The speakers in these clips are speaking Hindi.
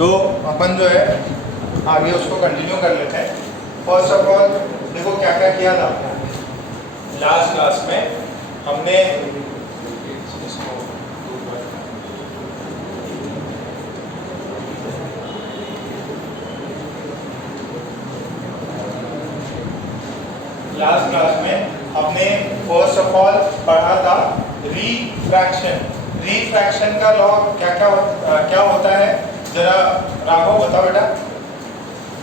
तो अपन जो है आगे उसको कंटिन्यू कर लेते हैं। फर्स्ट ऑफ ऑल देखो क्या क्या किया था लास्ट क्लास में हमने। लास्ट क्लास में हमने फर्स्ट ऑफ ऑल पढ़ा था रिफ्रैक्शन। रिफ्रैक्शन का लॉ क्या होता है, जरा राघव बताओ बेटा।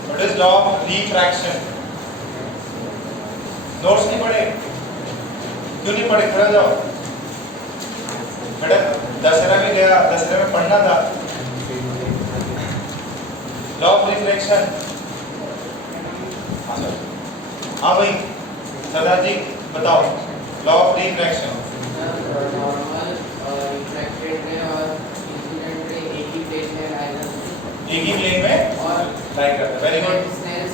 What is law of refraction? Notes नहीं पढ़े? क्यों नहीं पढ़े? खड़ा जाओ बेटा, दशहरा में गया, दशहरा में पढ़ना था लॉ ऑफ रिफ्रैक्शन। हाँ भाई सरदार जी बताओ लॉ ऑफ रिफ्रैक्शन। एक ही प्लेन में लाइक करता है। Very good. स्नेल्स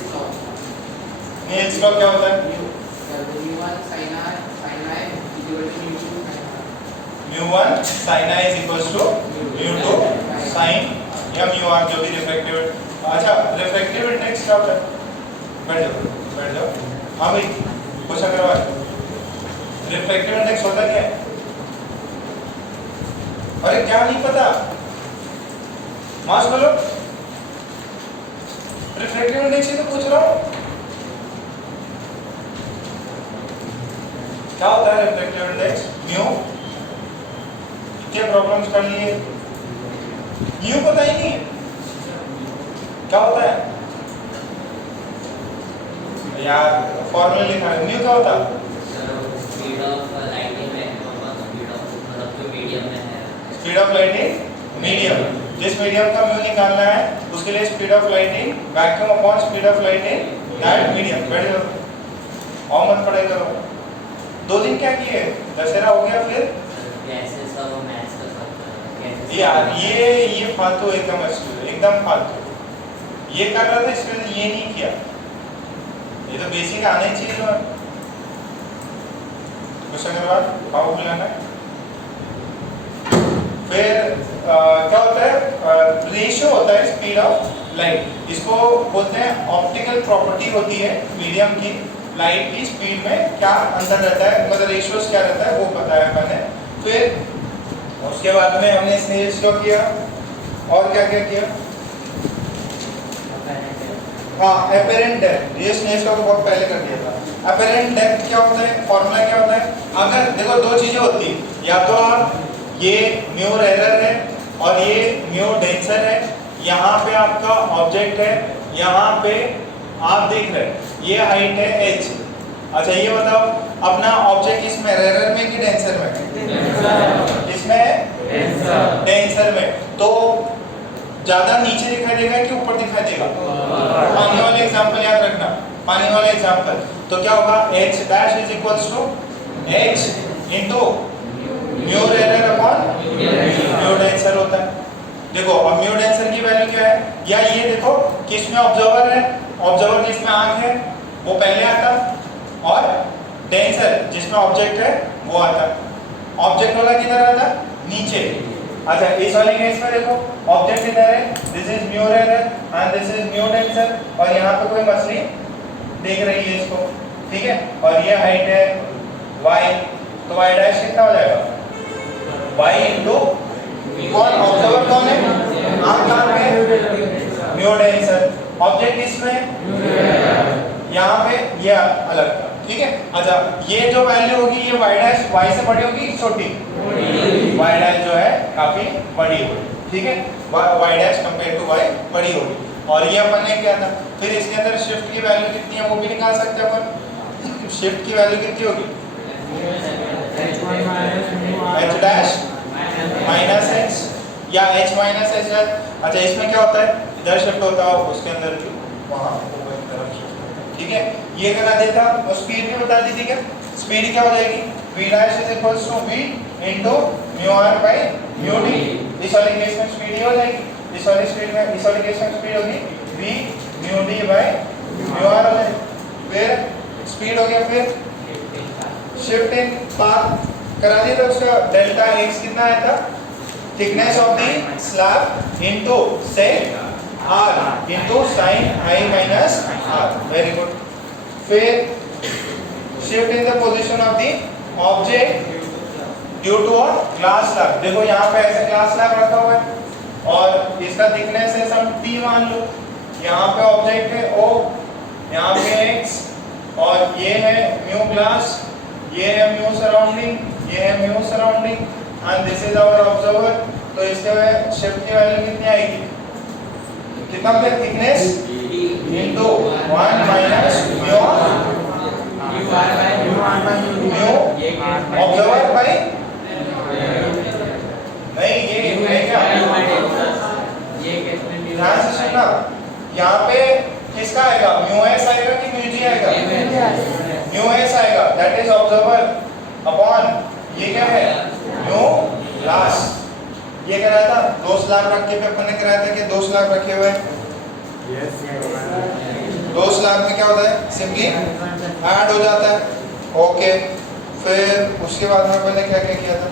लॉ क्या होता है? mu1 sin i mu1 sin i is equals to mu2 sin या mu r, जो भी रिफ्रैक्टिव। अच्छा रिफ्रैक्टिव इंडेक्स क्या होता है? बैठ जाओ। हाँ भाई क्वेश्चन करवा। रिफ्रैक्टिव इंडेक्स होता क्या है? अरे क्या नहीं पता? मास बोलो। रिफ्रैक्टिव इंडेक्स ही तो पूछ रहा हूँ। क्या होता है रिफ्रैक्टिव इंडेक्स? म्यू। क्या प्रॉब्लम्स कर लिए? म्यू पता ही नहीं क्या होता है यार, फॉर्मूला लिखा है। म्यू क्या होता है? स्पीड ऑफ लाइटिंग में स्पीड ऑफ लाइटिंग मीडियम। जिस मीडियम का म्यू निकालना है उसके लिए speed of lighting vacuum upon speed of lighting that medium. बैठ जाओ और मत पढ़ाई करो। 2 दिन क्या किए? दशहरा हो गया, फिर गैसेस का वो मैथ्स का सब यार ये फालतू एकदम फालतू। ये कर रहा था इसके लिए ये नहीं किया। ये तो बेसिक आना ही चाहिए। क्वेश्चन के बाद पावर बुलाना। फिर क्या होता है? रेशियो होता है स्पीड ऑफ लाइट। इसको बोलते हैं ऑप्टिकल प्रॉपर्टी होती है मीडियम की। लाइट की स्पीड में क्या अंतर रहता है, मतलब रेशियोस क्या रहता है वो बताया मैंने। फिर उसके बाद में हमने स्नेल्स लॉ किया और क्या क्या किया? हाँ एपेरेंट डेप्थ। ये स्नेल्स लॉ तो बहुत पहले कर दिया था। एपेरेंट डेप्थ क्या होता है? फॉर्मूला क्या होता है? अगर देखो 2 चीजें होती है, या तो आप ये म्यू रेरर है और ये म्यू डेंसर है। यहाँ पे आपका ऑब्जेक्ट है, यहाँ पे आप देख रहे हैं ये हाइट है h। अच्छा ये बताओ अपना ऑब्जेक्ट इसमें रेरर में कि डेंसर में? इसमें डेंसर में। तो ज्यादा नीचे दिखाई देगा कि ऊपर दिखाई देगा? पानी वाला एग्जांपल याद रखना, पानी वाला एग्जांपल। तो क्या होगा? h dash is equals to h into mu rarer upon mu denser होता है। देखो अब म्यू डेंसर की वैल्यू क्या है? या ये देखो कि इसमें ऑब्जर्वर है, ऑब्जर्वर जिसमें आंख है वो पहले आता, और डेंसर जिसमें ऑब्जेक्ट है वो आता। ऑब्जेक्ट वाला किधर आता? नीचे। अच्छा इस वाले केस में देखो ऑब्जेक्ट इधर है, this is mu rarer and this is mu denser, और यहाँ पे कोई मछली देख रही है इसको, ठीक है। और ये हाइट है y, तो y डैश कितना हो जाएगा? y इनटू कौन ऑब्जर्वर कौन है? आंख कहाँ पे है? Mu denser. ऑब्जेक्ट इसमें यहाँ पे ये अलग था, ठीक है। अच्छा ये जो वैल्यू होगी ये y डैश y से बड़ी होगी कि छोटी? y डैश जो है काफी बड़ी होगी, ठीक है। y dash compare to y बड़ी होगी। और ये अपन ने किया था। फिर इसके अंदर शिफ्ट की वैल्यू कितनी है वो भी निकाल सकते हैं अपन। शिफ्ट की वैल्यू कितनी होगी? h डैश माइनस h या h माइनस h। अच्छा इसमें क्या होता है? इधर शिफ्ट होता है, उसके अंदर भी वहाँ ऊपर की तरफ शिफ्ट, ठीक है। ये करा देता और स्पीड भी बता दी थी। क्या स्पीड क्या हो जाएगी? v dash is equals to v into mu r by mu d। इस वाले केस में स्पीड ये हो जाएगी, इस वाली स्पीड में, इस वाले केस में स्पीड होगी v mu d by mu r हो जाएगी। फिर स्पीड हो गया। फिर शिफ्ट इन पाथ करा दिया तो उसका डेल्टा x कितना आया था? Thickness of the slab into sec r into sin I minus r. Very good. फिर shift in the position of the object due to a glass slab. देखो यहाँ पे ऐसे glass slab रखा हुआ है और इसका thickness है सम t मान लो. यहाँ पे ऑब्जेक्ट है O, यहाँ पे x और ये है म्यू ग्लास, ये है म्यू सराउंडिंग, ये है mu surrounding and this is our observer. तो इसके शिफ्ट की वैल्यू कितनी आएगी? कितना होता है thickness into 1 minus mu observer by नहीं ये है क्या? ध्यान से सुनना, यहाँ पे किसका आएगा? म्यू एस आएगा कि म्यू जी आएगा? म्यू एस आएगा. दैट इज ऑब्जर्वर अपॉन ये क्या है? Mu glass. ये कह रहा था 2 स्लैब रख के अपन ने कराया था कि 2 स्लैब रखे हुए हैं. 2 स्लैब में क्या होता है? सिंपली ऐड हो जाता है. ओके. फिर उसके बाद में पहले क्या क्या किया था?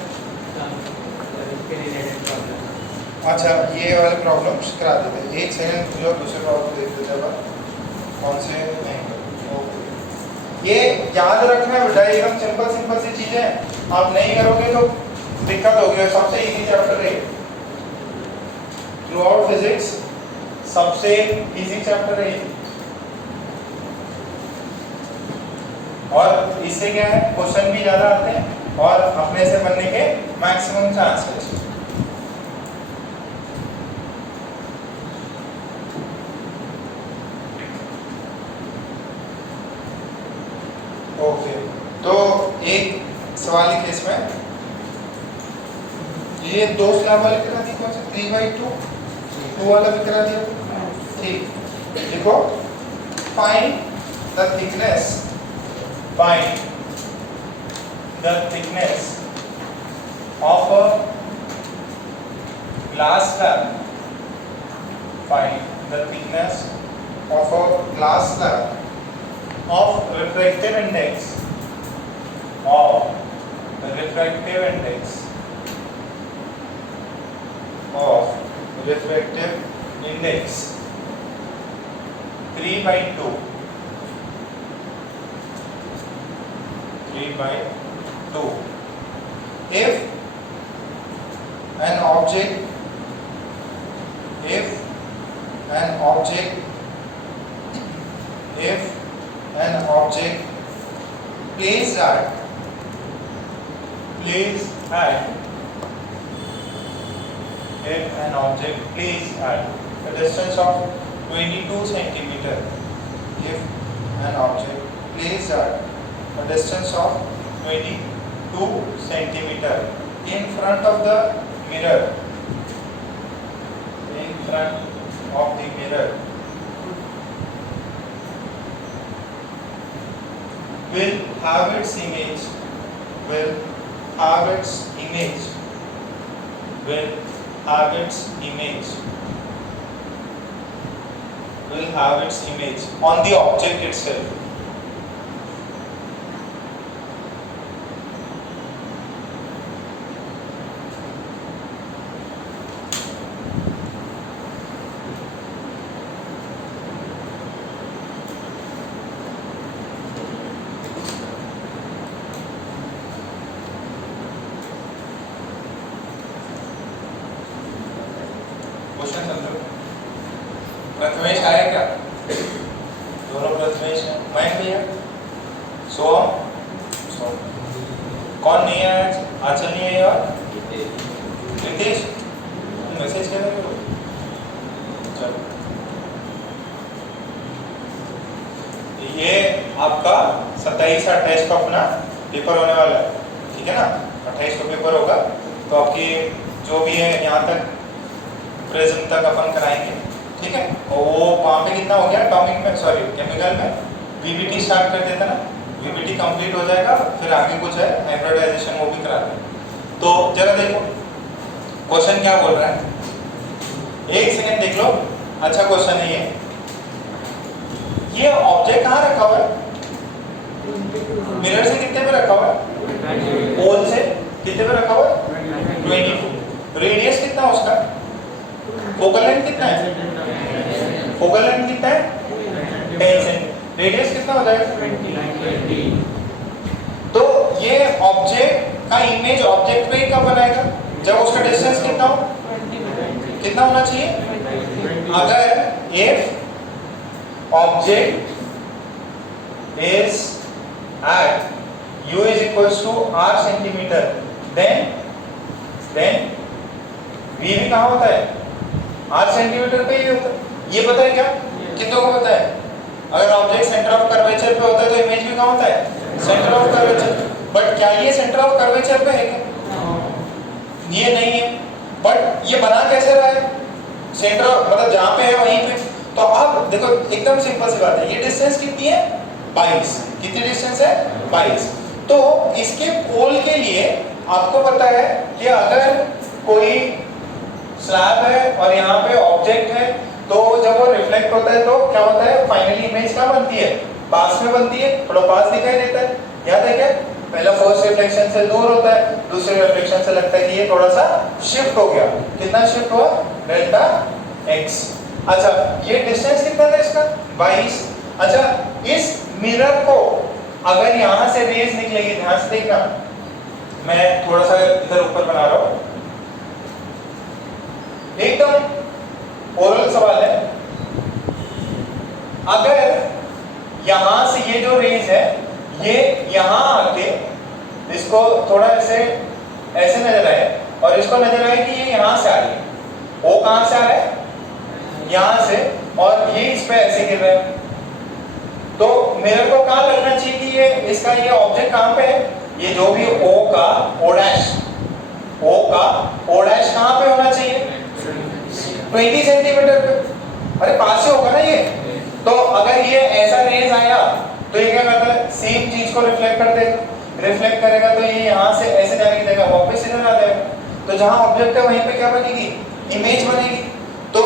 अच्छा ये वाले प्रॉब्लम्स करा देते हैं. एक सेकंड जो दूसरे प्रॉब्लम देख लेते हैं. कौन से नहीं. ओके. ये याद रखना है बेटा, एकदम सिंपल सी चीजें. आप नहीं करोगे तो दिक्कत होगी. सबसे इजी चैप्टर है थ्रू आउट फिजिक्स, सबसे इजी चैप्टर है और इससे क्या है क्वेश्चन भी ज्यादा आते हैं और अपने से बनने के मैक्सिमम चांसेस. ओके. तो एक सवाल लिखे इसमें, ये 2 स्लैब वाले करा दिए. कौन सा? 3/2 2 वाला भी करा दिया. ठीक. देखो find the thickness of a glass slab. Find the thickness of a glass slab of refractive index of 3/2 if an object placed at a distance of 22 centimeter. If an object placed at a distance of 22 centimeter in front of the mirror, will have its image on the object itself. Question समझो. प्रथमेश आया क्या? दोनों प्रथमेश हैं. मयंक भी है. सोम कौन नहीं है आज? आचल नहीं है और नितेश. मैसेज कर रहे हो? चलो. ये आपका 27-28 को अपना पेपर होने वाला है. ठीक है ना? 28 को पेपर होगा तो आपकी जो भी है यहाँ तक प्रेजेंट तक अपन कराएंगे. ठीक है. और वो वहाँ पे कितना हो गया? एटॉमिक में सॉरी केमिकल में वीबीटी स्टार्ट कर देता ना. वीबीटी कंप्लीट हो जाएगा फिर आगे कुछ है हाइब्रिडाइजेशन वो भी करा देंगे. तो जरा देखो क्वेश्चन क्या बोल रहा है. एक सेकंड देख लो. अच्छा क्वेश्चन है ये ऑब्जेक्ट कहाँ रखा हुआ है? मिरर से कितने पे रखा हुआ है? पोल से कितने पे रखा हुआ है? 22. रेडियस कितना उसका? फोकल लेंथ कितना है? फोकल लेंथ कितना है 10 सेंटीमीटर, रेडियस कितना हो जाएगा 20. तो ये ऑब्जेक्ट का इमेज ऑब्जेक्ट पे ही कब बनाएगा जब उसका डिस्टेंस कितना हो, कितना होना चाहिए, अगर if object is at u is equals to r centimeter then v भी कहाँ होता है r सेंटीमीटर पे ही होता है, ये पता है क्या, कितनों को पता है, अगर ऑब्जेक्ट सेंटर ऑफ कर्वेचर पे होता है तो इमेज भी कहाँ होता है सेंटर ऑफ कर्वेचर, बट क्या ये सेंटर ऑफ कर्वेचर पे है क्या, ये नहीं है, बट ये बना कैसे रहा है, सेंटर मतलब जहां पे है वहीं पे, तो अब देखो एकदम सिंपल सी बात है, ये डिस्टेंस कितनी है 22, कितनी डिस्टेंस है 22, तो इसके पोल के लिए आपको पता है कि अगर कोई स्लैब है और यहाँ पे ऑब्जेक्ट है तो जब वो रिफ्लेक्ट होता है तो क्या होता है फाइनली इमेज क्या बनती है, पास में बनती है, थोड़ा पास दिखाई देता है, याद है क्या, पहला फर्स्ट रिफ्लेक्शन से दूर होता है, दूसरे रिफ्लेक्शन से लगता है कि ये थोड़ा सा शिफ्ट हो गया, कितना शिफ्ट हुआ डेल्टा x, अच्छा ये डिस्टेंस कितना था इसका 22, अच्छा इस मिरर को अगर यहां से रेज निकलेगी, ध्यान से देखना, मैं थोड़ा सा इधर ऊपर बना रहा हूं, एकदम ओरल सवाल है, अगर यहां से ये जो रेज है ये यहां आके इसको थोड़ा ऐसे नजर आए और इसको नजर आए कि ये यहां से आ रही है, वो कहां से आ रहा है यहां से, और ये इस पे ऐसे गिर रहा है, तो मिरर को कहां लगना चाहिए कि ये इसका ये ऑब्जेक्ट कहां पे है, ये जो भी O का O डैश कहां पे होना चाहिए 20 सेंटीमीटर पे, अरे पास से होगा ना ये, तो अगर ये ऐसा रेज आया तो ये क्या करता है सेम चीज को रिफ्लेक्ट कर देगा, रिफ्लेक्ट करेगा तो ये यहाँ से ऐसे जाने की जगह वापस इधर आ जाएगा, तो जहाँ ऑब्जेक्ट है वहीं पे क्या बनेगी इमेज बनेगी, तो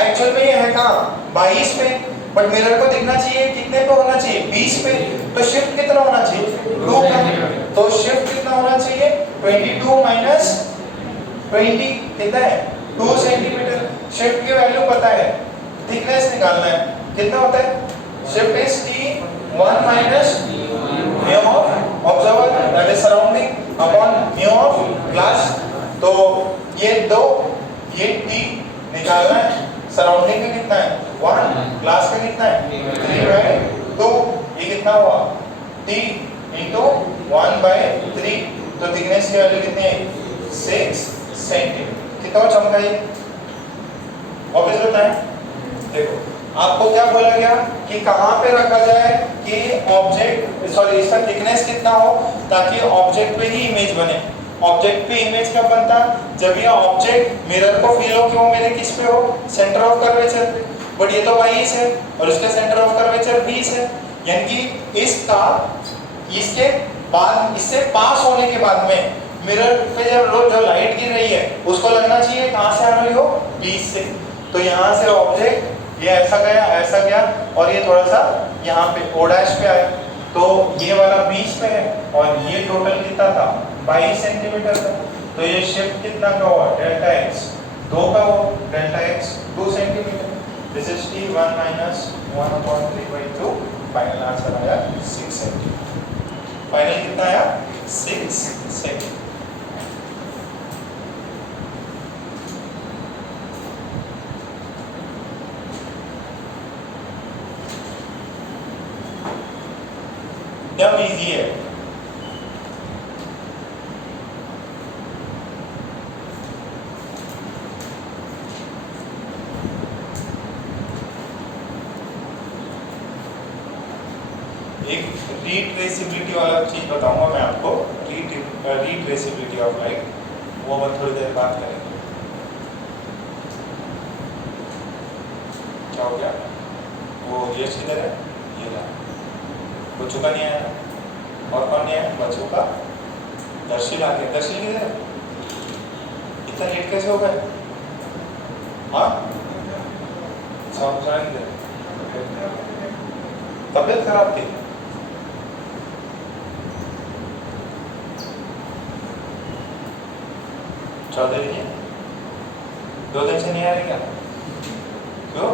एक्चुअल में ये है कहाँ 22 पे, बट मिरर को दिखना चाहिए कितने पे होना चाहिए 20 पे, तो शिफ्ट कितना होना चाहिए 2 का, तो शिफ्ट कितना होना चाहिए 22 माइनस 20 कितना है 2 सेंटीमीटर, शिफ्ट की वैल्यू पता है, थिकनेस निकालना है, कितना होता है shift is t 1 minus mu of observer that is surrounding upon mu of glass, तो ये दो ये t निकालना है, सराउंडिंग में कितना है 1, ग्लास का कितना है 3/2, तो ये कितना हुआ t into 1/3, तो थिकनेस की वैल्यू कितनी है 6 सेंटीमीटर, कितना चमका ये वापस बताएं, देखो आपको क्या बोला गया कि कहां पे रखा जाए कि ऑब्जेक्ट इसका थिकनेस कितना हो ताकि ऑब्जेक्ट पे ही इमेज बने, ऑब्जेक्ट पे इमेज कब बनता जब ये ऑब्जेक्ट मिरर को फील हो कि वो मेरे किस पे हो सेंटर ऑफ कर्वेचर पे, बट ये तो 22 है और उसका सेंटर ऑफ कर्वेचर 20 है, यानी कि इसका इसके बाद इससे पास होने के बाद में मिरर पे जब जो लाइट गिर रही है उसको लगना चाहिए कहां से आ रही हो 20 से, तो यहाँ से ऑब्जेक्ट ये ऐसा गया और ये थोड़ा सा यहाँ पे O डैश पे आया, तो ये वाला 20 पे है और ये टोटल कितना था 22 सेंटीमीटर था, तो ये शिफ्ट कितना का हुआ डेल्टा x 2 का हुआ, delta x 2 centimetre, this is t 1 minus 1/3/2, final answer आया 6 सेंटीमीटर, फाइनल कितना आया 6 सेंटीमीटर। एकदम इजी है, एक रीट्रेसिबिलिटी वाला चीज बताऊंगा मैं आपको, रीट्रेसिबिलिटी ऑफ लाइट, वो हम थोड़ी देर बात करेंगे। क्या हो गया, वो ये किधर है, ये रहा, बच्चों का नहीं आया, और कौन नहीं आया बच्चों का, दर्शिल आ गया, दर्शिल किधर है, इतना लेट कैसे हो गए, हाँ तबीयत खराब थी, चौधरी जी 2 दिन से नहीं आ रहे क्या, क्यों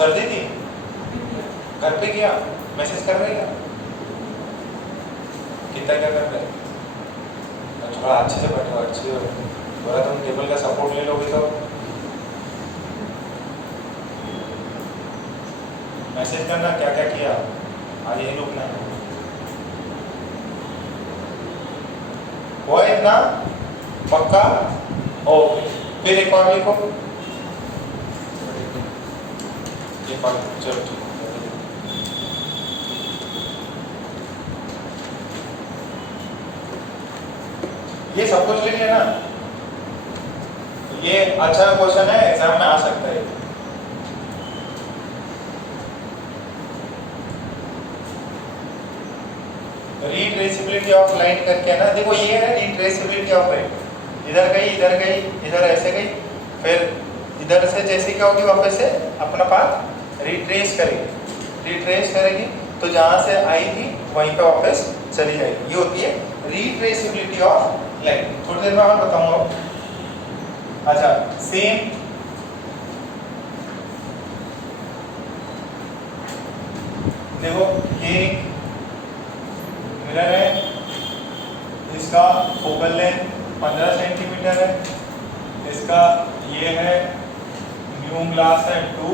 सर्दी थी, घर पे गया, मैसेज कर रहे क्या? कितना क्या कर रहे? थोड़ा अच्छे से बैठो, अच्छे से बैठो। थोड़ा तुम टेबल का सपोर्ट ले लोगे तो मैसेज करना क्या क्या किया आज, यही रुकना है। वो इतना पक्का? ओके, फिर एक और लिखो। चलो ठीक है। ये सब कुछ लिख लेना। ये अच्छा क्वेश्चन है, एग्जाम में आ सकता है। रीट्रेसेबिलिटी ऑफ लाइन करके ना, देखो ये है रीट्रेसेबिलिटी ऑफ लाइन। इधर गई, इधर गई, इधर ऐसे गई, फिर इधर से जैसे क्या होगी वापस से अपना पाथ रिट्रेस करेगी। रिट्रेस करेगी तो जहां से आई थी वहीं पे वापस चली जाएगी। ये होती है रीट्रेसेबिलिटी ऑफ लाइन। थोड़ी देर में और बताऊंगा। अच्छा, सेम देखो, ये मिरर है, इसका फोकल लेंथ 15 सेंटीमीटर है, इसका ये है म्यू ग्लास है 2,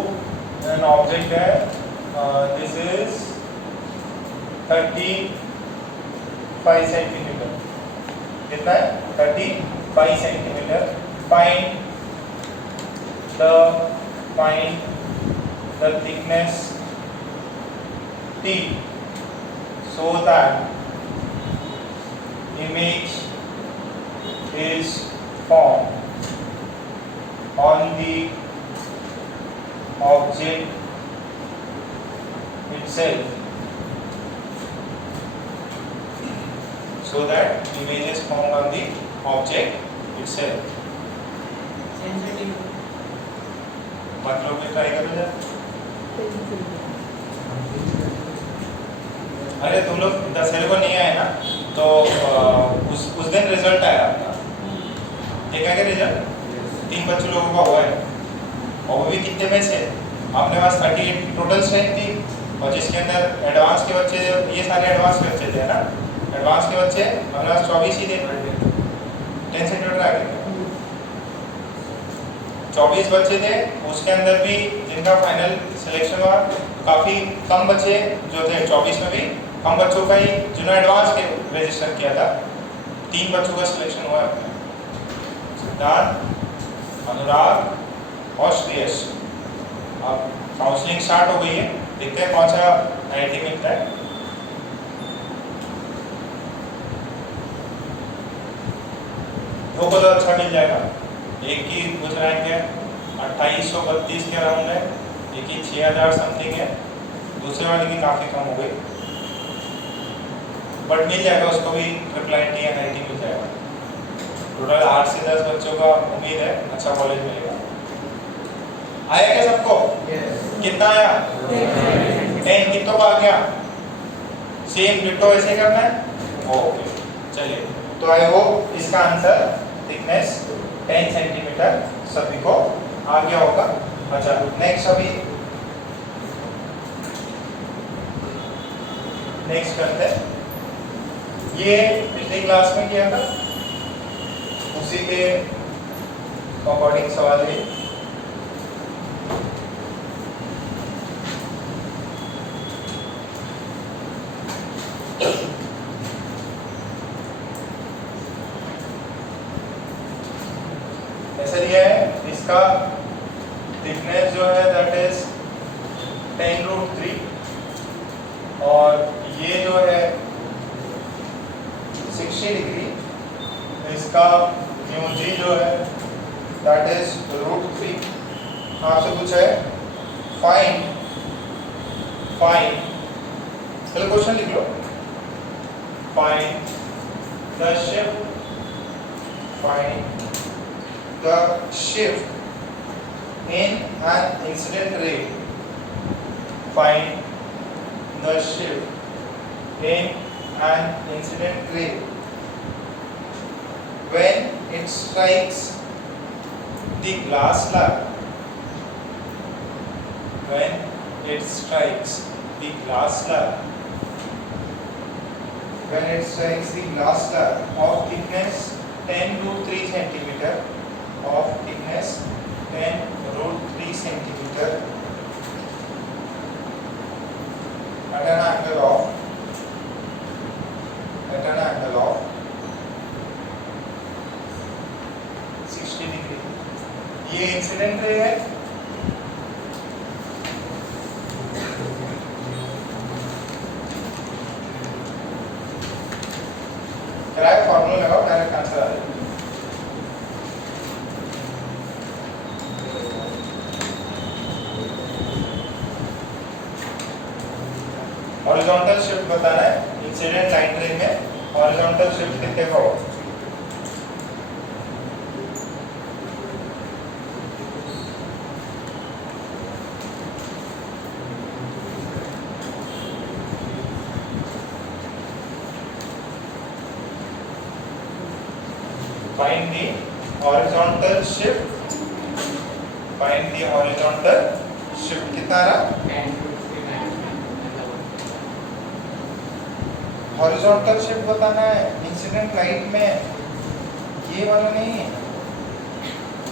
एंड ऑब्जेक्ट है दिस इज 35 सेंटीमीटर। कितना है? 35 centimetre. Find the thickness T so that image is formed on the object itself, so that image is formed on the object itself. मतलब भी ट्राई करो जरा। अरे तुम लोग दशहरे को नहीं आए ना, तो उस दिन रिजल्ट आया आपका। देखा क्या रिजल्ट? 3 बच्चों लोगों का हुआ है, और वो भी कितने में से? आपने पास 38 टोटल स्ट्रेंथ थी, और जिसके अंदर एडवांस के बच्चे, ये सारे एडवांस के बच्चे थे ना, एडवांस के बच्चे अपने पास 24 ही थे। 10 सेंटीमीटर आ गए, 24 बच्चे थे। उसके अंदर भी जिनका फाइनल सिलेक्शन हुआ, काफ़ी कम बच्चे जो थे 24 में भी कम बच्चों का ही, जिन्होंने एडवांस के रजिस्टर किया था, 3 बच्चों का सिलेक्शन हुआ है, सिद्धांत, अनुराग और श्रेयस। अब काउंसलिंग स्टार्ट हो गई है, देखते हैं कौन सा IIT मिलता है। दो को तो अच्छा मिल जाएगा, एक की कुछ रैंक है 2832 के अराउंड है, एक की 6000 समथिंग है, दूसरे वाले की काफ़ी कम हो गई, बट मिल जाएगा उसको भी। IIT या NIT मिल जाएगा। टोटल 8 से 10 बच्चों का उम्मीद है अच्छा कॉलेज मिलेगा। आया क्या सबको? कितना आया? 10। कितनों का आ गया? सेम डिट्टो ऐसे करना है। ओके, चलिए, तो आई होप इसका आंसर थिकनेस 10 सेंटीमीटर सभी को आ गया होगा। अच्छा, नेक्स्ट अभी नेक्स्ट करते हैं। ये पिछली क्लास में किया था, उसी के अकॉर्डिंग सवाल है। ऐसा दिया है, इसका थिकनेस जो है दैट इज 10√3, और ये जो है 60 डिग्री, इसका म्यू जी जो है दैट इज √3। आपसे पूछा है फाइंड, चलो क्वेश्चन लिख लो। Find the shift, in an incident ray. Find the shift in an incident ray when it strikes the glass slab when it strikes the glass slab, when it strikes the glass slab of thickness 10 root 3 centimeter, of thickness 10 root 3 centimeter at an angle of 60 degree. ये इंसिडेंट रे है, कराए फॉर्मूला लगाओ, डायरेक्ट आंसर आ जाएगा। हॉरिजॉन्टल शिफ्ट बताना है इंसिडेंट लाइट रे में, हॉरिजॉन्टल शिफ्ट कितने का हो? Find the horizontal shift. Find the horizontal shift कितना रहा? 10 to 59. हॉरिजॉन्टल शिफ्ट बताना है इंसिडेंट लाइट में, ये वाला नहीं है।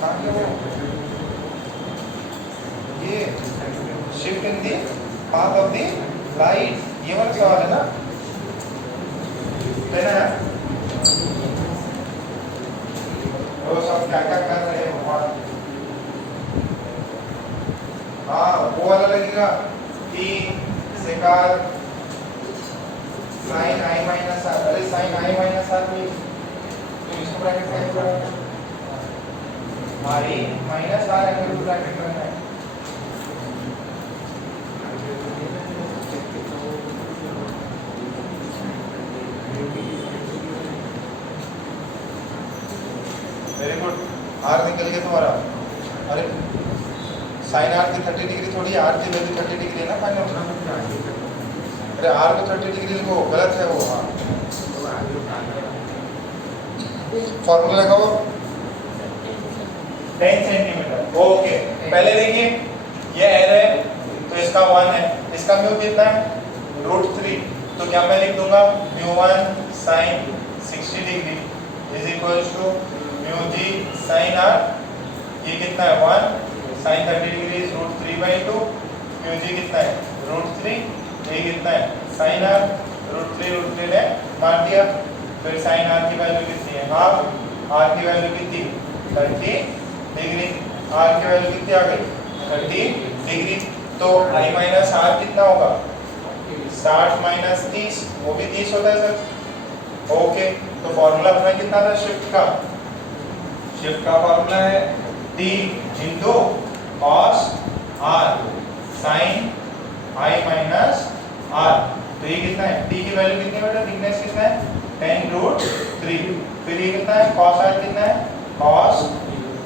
कहाँ के वो? ये shift in the path of the light, ये वाला सवाल है ना, है ना? वो सब क्या क्या कर रहे हैं भगवान? हाँ वो वाला लगेगा कि सेकार sin I minus r, अरे sin I minus r भी तो इसको ब्रैकेट में जोड़ना है, I minus r एंगल को ब्रैकेट में है। वेरी गुड, r निकल गया तुम्हारा। अरे sin r की 30 डिग्री थोड़ी, r की वैल्यू 30 डिग्री है ना फाइनल। अरे r को 30 डिग्री लिखो, गलत है वो। हाँ फॉर्मूला लगाओ 10 सेंटीमीटर। ओके पहले देखिए ये एयर है तो इसका 1 है, इसका म्यू कितना है? √3। तो क्या मैं लिख दूंगा μ1 sin 60 degree is equals to μg sin r, ये कितना है 1 sin 30 डिग्री इज √3/2, μg कितना है √3, ये कितना है sin r, √3 ने मार दिया। फिर sin r की वैल्यू कितनी है? हाफ, r की वैल्यू कितनी? 30 डिग्री, r की वैल्यू कितनी आ गई? 30 डिग्री। तो i माइनस r कितना होगा? 60 माइनस 30, वो भी 30 होता है सर। ओके तो फॉर्मूला अपना कितना था शिफ्ट का? शिफ्ट का फॉर्मूला है t into cos r sin i minus r। तो ये कितना है? t की वैल्यू कितनी है बेटा? थिकनेस कितना है? 10 √3। फिर ये कितना है? cos r कितना है? cos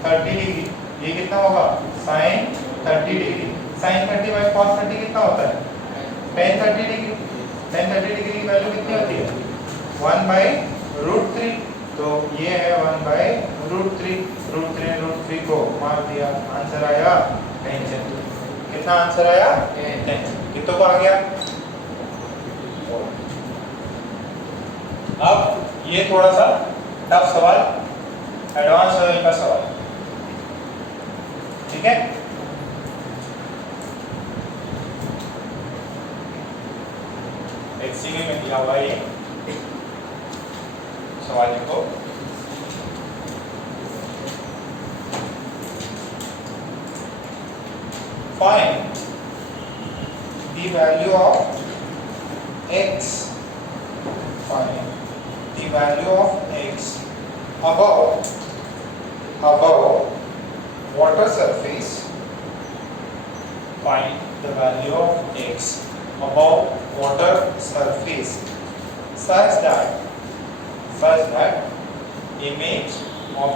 30 डिग्री, ये कितना होगा? sin 30 degree. sin 30 बाय cos 30 कितना होता है? tan 30 degree. tan 30 डिग्री की वैल्यू कितनी होती है? 1/√3। तो ये है 1/√3, √3 को मार दिया, आंसर आया 10। कितना आंसर आया? 10। कितनों को आ गया? अब ये थोड़ा सा टफ सवाल, एडवांस लेवल का सवाल, ठीक है? एचसीवी में दिया हुआ ये सवाल को find the value of x, find the value of x above water surface, find the value of x above water surface such that image of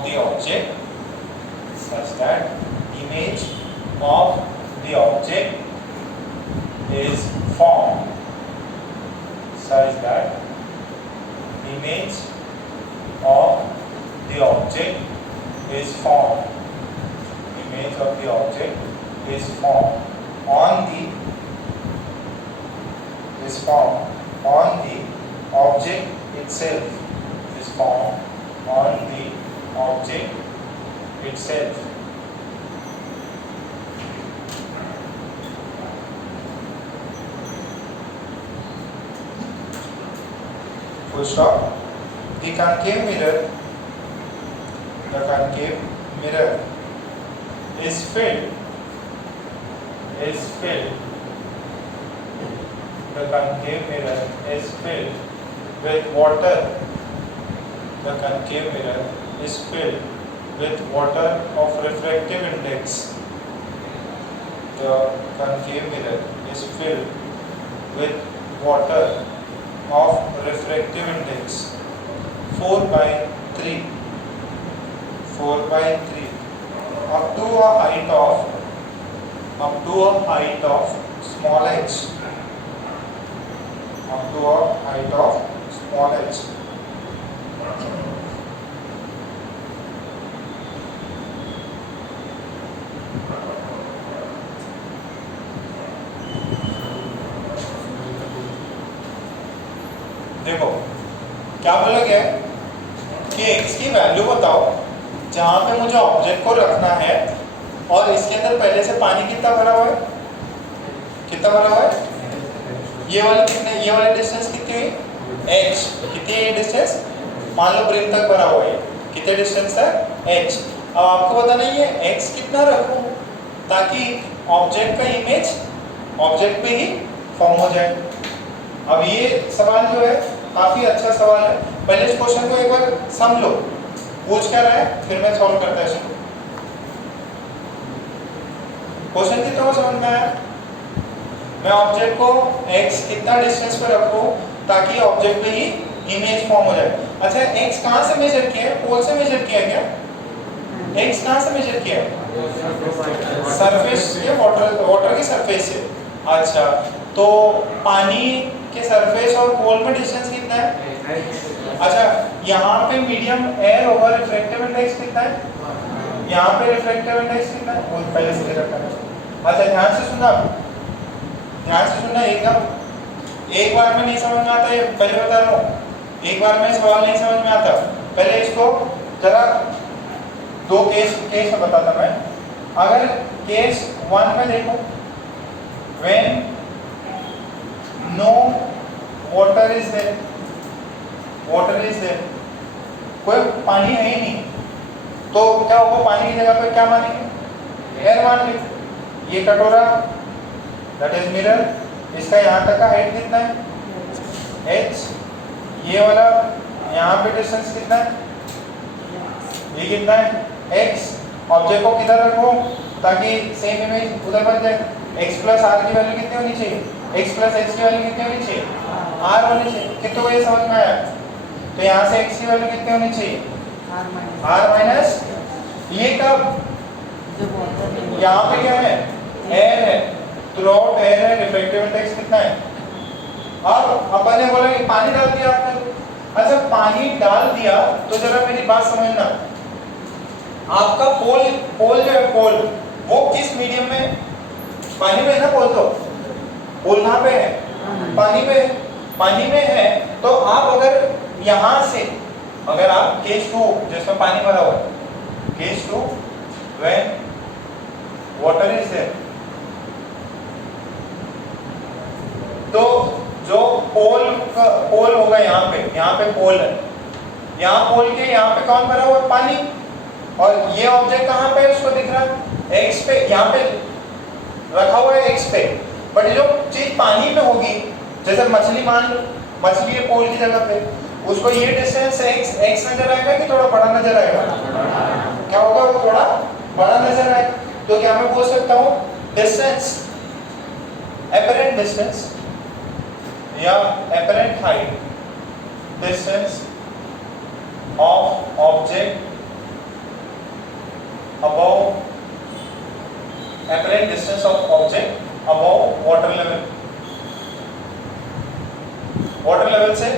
the object is formed, such that image of the object is formed, image of the object is formed on the is formed on the object itself is formed on the object itself. Full stop. The concave mirror is filled the concave mirror is filled with water. The concave mirror is filled with water of refractive index. The concave mirror is filled with water of refractive index 4/3 up to a height of small h. देखो क्या बोला गया है कि x की वैल्यू बताओ जहां पे मुझे ऑब्जेक्ट को रखना है और इसके अंदर पहले से पानी कितना भरा हुआ है, ये वाली डिस्टेंस कितनी हुई h, कितनी है डिस्टेंस, मान लो ब्रिम तक भरा हुआ है, कितने डिस्टेंस है h। अब आपको बताना है ये x कितना रखूं ताकि ऑब्जेक्ट का इमेज ऑब्जेक्ट पे ही फॉर्म हो जाए। अब ये सवाल जो है काफी अच्छा सवाल है, पहले इस क्वेश्चन को एक बार समझ लो, पूछ क्या रहा है फिर मैं सॉल्व करता है इसको। क्वेश्चन कितना हो समझ में आया, मैं ऑब्जेक्ट को x कितना डिस्टेंस पे रखूं ताकि ऑब्जेक्ट पे ही इमेज फॉर्म हो जाए। अच्छा x कहां से मेजर किया है, पोल से मेजर किया है क्या, x कहां से मेजर किया है, सरफेस या वाटर की सरफेस से। अच्छा तो पानी के सरफेस और पोल में डिस्टेंस कितना है, अच्छा यहाँ पे मीडियम एयर होगा, रिफ्रैक्टिव इंडेक्स कितना है, यहाँ पे रिफ्रैक्टिव इंडेक्स कितना है, वो पहले से रखा है। अच्छा ध्यान से सुनना एकदम, एक बार में नहीं समझ में आता, ये पहले बता रहा हूँ, एक बार में सवाल नहीं समझ में आता, पहले इसको जरा दो केस में बताता मैं। अगर केस 1 में देखो, when no water is there, कोई पानी है ही नहीं, तो क्या होगा, पानी की जगह पे क्या मानेंगे, एयर मान लेंगे। ये कटोरा दैट इज मिरर, इसका यहाँ तक का हाइट कितना है h, ये वाला यहाँ पे डिस्टेंस कितना है, ये कितना है x। ऑब्जेक्ट को किधर रखो ताकि सेम इमेज उधर बन जाए, x प्लस r की वैल्यू कितनी होनी चाहिए, x प्लस x की वैल्यू कितनी होनी चाहिए, r होनी चाहिए। कितने को ये समझ में आया, तो यहाँ से x की वैल्यू कितनी होनी चाहिए, r माइनस, ये कब, यहाँ पे क्या है, एयर है, थ्रू आउट एयर है, रिफ्रैक्टिव इंडेक्स कितना है। अब अपन ने बोला कि पानी डाल दिया आपने, अच्छा पानी डाल दिया तो जरा मेरी बात समझना, आपका पोल जो है, पोल वो किस मीडियम में, पानी में है ना, पोल कहाँ पे है, पानी में है। तो आप अगर यहाँ से, अगर आप केस 2 जिसमें पानी भरा हुआ है, case 2 when water is there, तो जो पोल होगा यहाँ पे पोल है, यहाँ पोल के यहाँ पे कौन भरा हुआ है, पानी, और ये ऑब्जेक्ट कहाँ पे है, उसको दिख रहा है x पे, यहाँ पे रखा हुआ है x पे, बट जो चीज पानी में होगी, जैसे मछली, मान लो मछली है पोल की जगह पे, उसको ये डिस्टेंस x नजर आएगा कि थोड़ा बड़ा नजर आएगा, क्या होगा, वो थोड़ा बड़ा नजर आएगा। तो क्या मैं बोल सकता हूँ डिस्टेंस, एपरेंट डिस्टेंस या apparent height, distance of object above, apparent distance of object above water level, water level से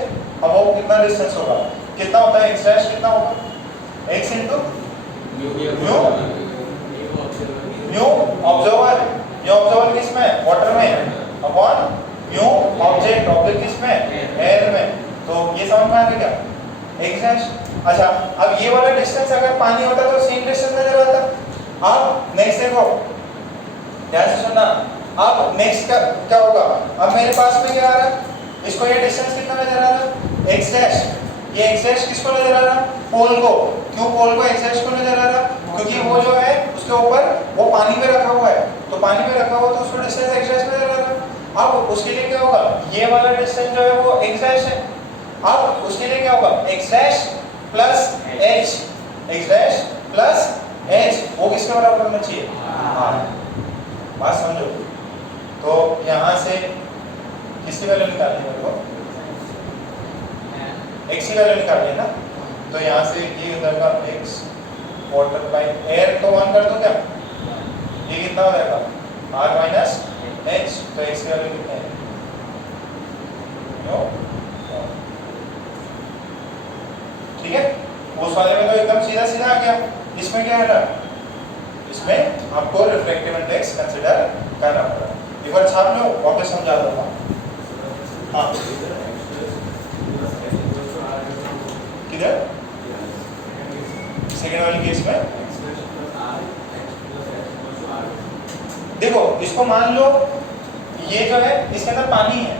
above कितना डिस्टेंस होगा, कितना होता है x डैश, कितना होगा x into न्यू ऑब्जर्वर, ये ऑब्जर्वर किस में इसमें पानी होता तो सेम डिस्टेंस नजर आता। अब नेक्स्ट देखो, ध्यान से सुनना। अब नेक्स्ट क्या होगा, अब मेरे पास में क्या आ रहा है, इसको ये डिस्टेंस कितना नजर आ रहा है, x डैश। ये x डैश किसको नजर आ रहा है, पोल को। क्यों पोल को x डैश को नजर आ रहा, क्योंकि वो जो है उसके ऊपर वो पानी में रखा हुआ है, तो पानी में रखा हुआ तो उसको डिस्टेंस x डैश नजर आ रहा है। अब उसके लिए क्या होगा, ये वाला डिस्टेंस जो है वो x डैश है। अब उसके लिए क्या होगा, x dash plus h, x dash plus h, वो किसके बराबर होना चाहिए, r। बात समझो। तो यहाँ से किसकी वैल्यू निकालनी है मेरे को, x की वैल्यू निकालनी है ना। तो यहाँ से ये उधर का x वाटर पाइप एयर तो 1 कर दो क्या, ये कितना हो जाएगा r माइनस h। तो x की वैल्यू कितना है, ठीक है। उस वाले में तो एकदम सीधा सीधा आ गया। इसमें क्या है ना, इसमें आपको रिफ्लेक्टिव इंडेक्स कंसीडर करना पड़ेगा। एक बार छाप लो, वापस समझा दूंगा। हाँ किधर, सेकेंड वाले केस में देखो, इसको मान लो ये जो है इसके अंदर पानी है,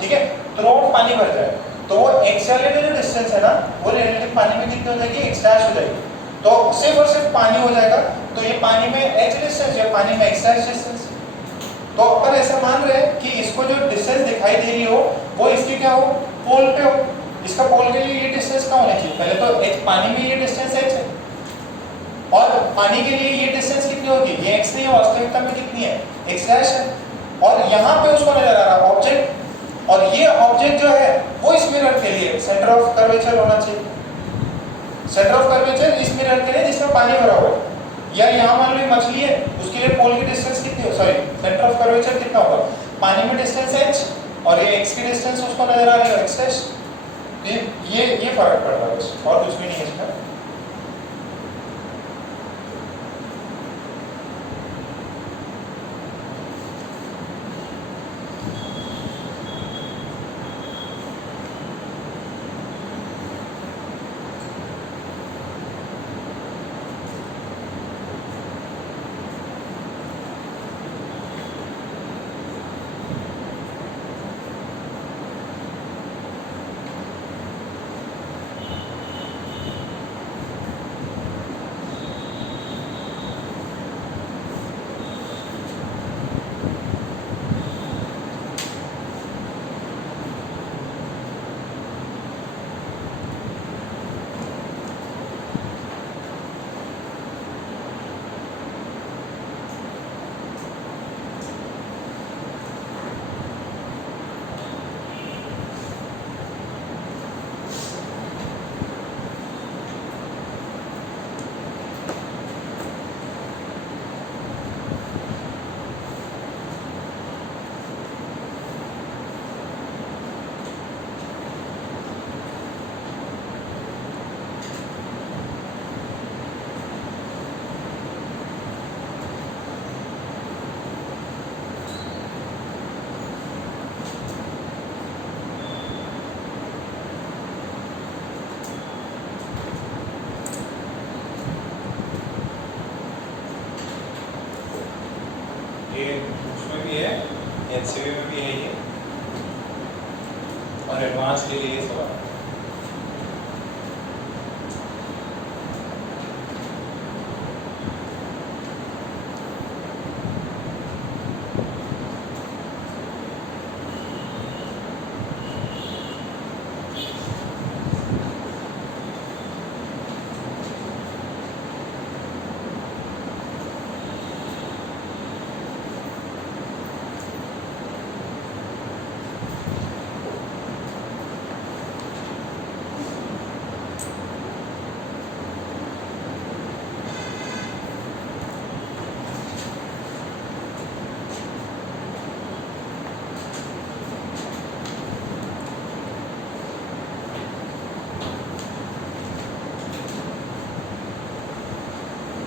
ठीक है, थ्रू पानी भर जाए तो वो x वाले में जो डिस्टेंस है ना वो रिलेटिव पानी में कितनी हो जाएगी, x डैश हो जाएगी। तो सिर्फ और सिर्फ पानी हो जाएगा, तो ये पानी में h डिस्टेंस है, पानी में x डैश डिस्टेंस। तो अपन ऐसा मान रहे हैं कि इसको जो डिस्टेंस दिखाई दे रही हो वो इसकी क्या हो, पोल पे हो। इसका पोल के लिए ये डिस्टेंस क्या होना चाहिए, पहले तो h, पानी में ये डिस्टेंस h है, और पानी के लिए ये डिस्टेंस कितनी होगी, ये x नहीं है, वास्तविकता में कितनी है, x डैश है। और यहाँ पे उसको नजर आ रहा ऑब्जेक्ट, और ये ऑब्जेक्ट जो है वो इस मिरर के लिए सेंटर ऑफ कर्वेचर होना चाहिए। सेंटर ऑफ कर्वेचर इस मिरर के लिए जिसमें पानी भरा हुआ है, या यहाँ मान लो मछली है, उसके लिए पोल की डिस्टेंस कितनी हो, सॉरी सेंटर ऑफ कर्वेचर कितना होगा, पानी में डिस्टेंस h और ये x की डिस्टेंस उसको नजर आ रही है x डैश। ये फर्क पड़ रहा है बस, और कुछ भी नहीं है इसमें। उसमें भी है, एचसीवी में भी है ये, और एडवांस के लिए सवाल।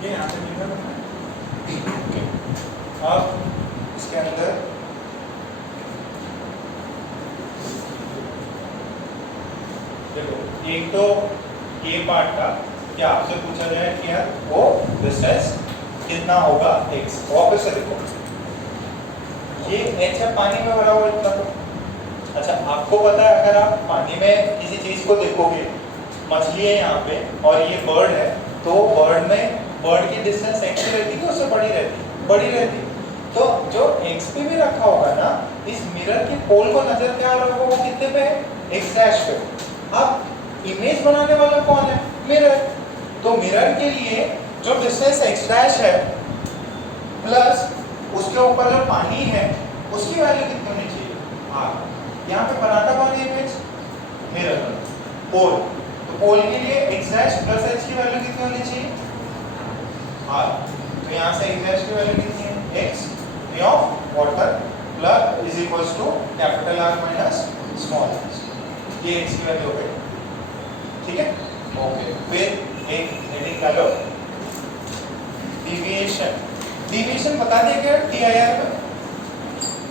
यहाँ से मिल रहा है। अब इसके अंदर देखो, एक तो ए पार्ट का कि आपसे पूछा जाए कि यार वो डिस्टेंस कितना होगा x, वापस से देखो ये h है पानी में भरा हुआ इतना तो। अच्छा आपको पता है अगर आप पानी में किसी चीज को देखोगे, मछली है यहाँ पे और ये बर्ड है, तो बर्ड की डिस्टेंस x ही रहती है, उससे बड़ी रहती। तो जो x पे भी रखा होगा ना, इस मिरर के पोल को नजर क्या आ रहा होगा, वो कितने पे है, x डैश पे। अब इमेज बनाने वाला कौन है, मिरर। तो मिरर के लिए जो डिस्टेंस x डैश है प्लस उसके ऊपर जो पानी है उसकी वैल्यू कितनी होनी चाहिए, r। यहाँ पे बनाता कौन है इमेज, मिरर, पोल। तो पोल के लिए x डैश प्लस h की वैल्यू कितनी होनी चाहिए, r। तो यहाँ से x डैश की वैल्यू कितनी है, x of water plus is equals to capital R minus small h। ये x की वैल्यू हो गई, ठीक है। ओके, फिर एक हेडिंग डालो, डिविएशन बता दिया क्या TIR में,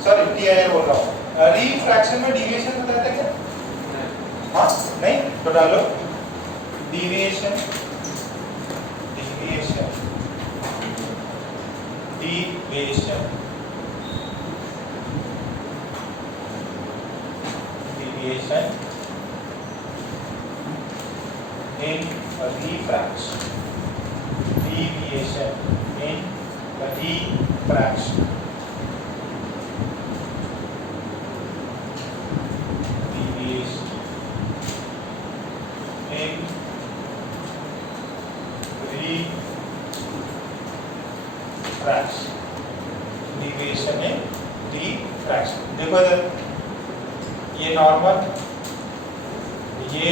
सॉरी TIR बोल रहा हूँ, रिफ्रैक्शन में डिविएशन बताते क्या, हाँ नहीं, तो डालो deviation in refraction, deviation in refraction, deviation in refraction, deviation in refraction। देखो इधर ये नॉर्मल, ये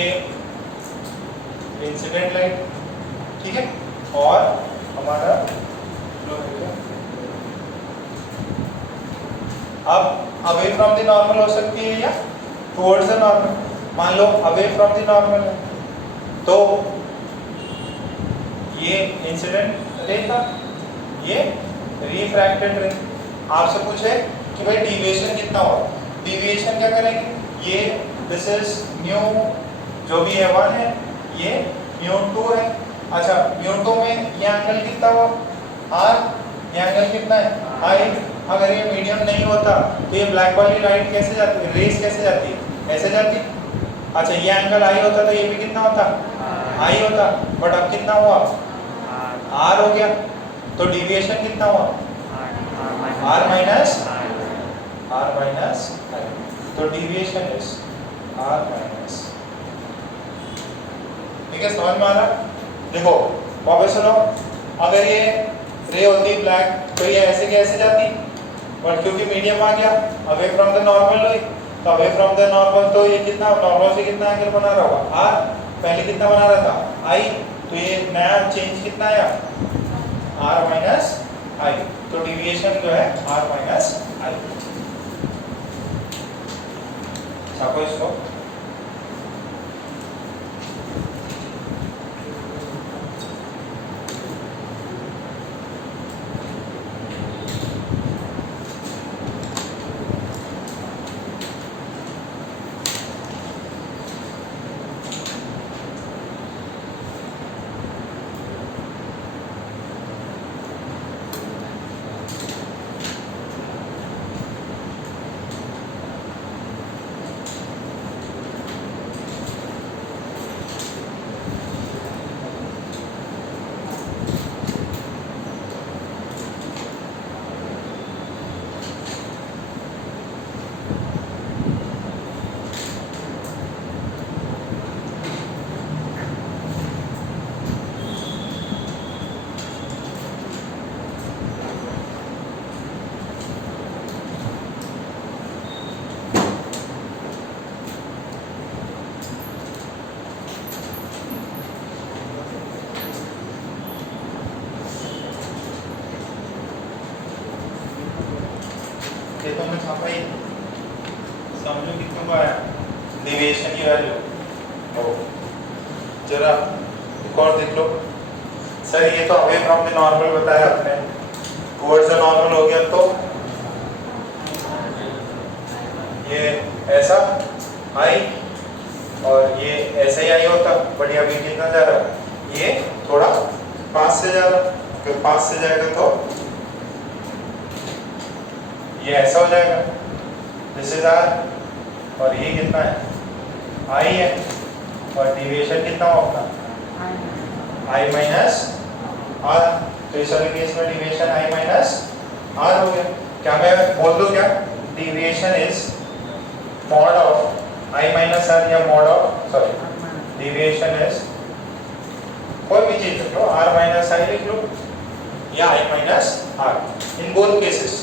इंसिडेंट लाइट, ठीक है, और हमारा अब अवे फ्रॉम द नॉर्मल हो सकती है या टुवर्ड्स द नॉर्मल। मान लो अवे फ्रॉम द नॉर्मल है तो ये इंसिडेंट रे था, ये रिफ्रैक्टेड रे। आपसे पूछे कि भाई डिविएशन कितना होगा, डिविएशन क्या करेंगे, ये दिस इज म्यू जो भी है 1 है, ये म्यू 2 है। अच्छा म्यू 2 में ये एंगल कितना हुआ r, ये एंगल कितना है i। अगर ये मीडियम नहीं होता तो ये ब्लैक वाली लाइट कैसे जाती है, रेस कैसे जाती है, ऐसे जाती। अच्छा ये एंगल i होता तो ये भी कितना होता, i होता, बट अब कितना हुआ, r हो गया। तो डिविएशन कितना हुआ, r माइनस i। तो डिविएशन इज r माइनस, ठीक है, समझ में आ रहा। देखो वापस सुनो, अगर ये रे होती ब्लैक तो ये ऐसे कैसे जाती, बट क्योंकि मीडियम आ गया, अवे फ्रॉम द नॉर्मल हुई, तो अवे फ्रॉम द नॉर्मल तो ये कितना, नॉर्मल से कितना एंगल बना रहा होगा, r। पहले कितना बना रहा था, i। तो ये नया चेंज कितना आया, r माइनस i। तो डिविएशन जो है r माइनस i। छापो इसको, ये तो मैं छापा ही, समझो कितने को आया डिविएशन की वैल्यू। ओ जरा एक और देख लो सर, ये तो अवे फ्रॉम द नॉर्मल बताया आपने, टुवर्ड्स द नॉर्मल हो गया तो ये ऐसा i और ये ऐसा ही i होता, बट अभी कितना जा रहा है, ये थोड़ा पास से ज्यादा, अगर पास से जाएगा तो ये ऐसा हो जाएगा, दिस इज आर, और ये कितना है आई है, और डिविएशन कितना होगा आई माइनस आर। तो इस वाले केस में डिविएशन आई माइनस आर हो गया। क्या मैं बोल दूं क्या, deviation is mod of I minus r, या mod of sorry deviation is कोई भी चीज लिख लो, आर माइनस आई लिख लो या I minus r, in both cases,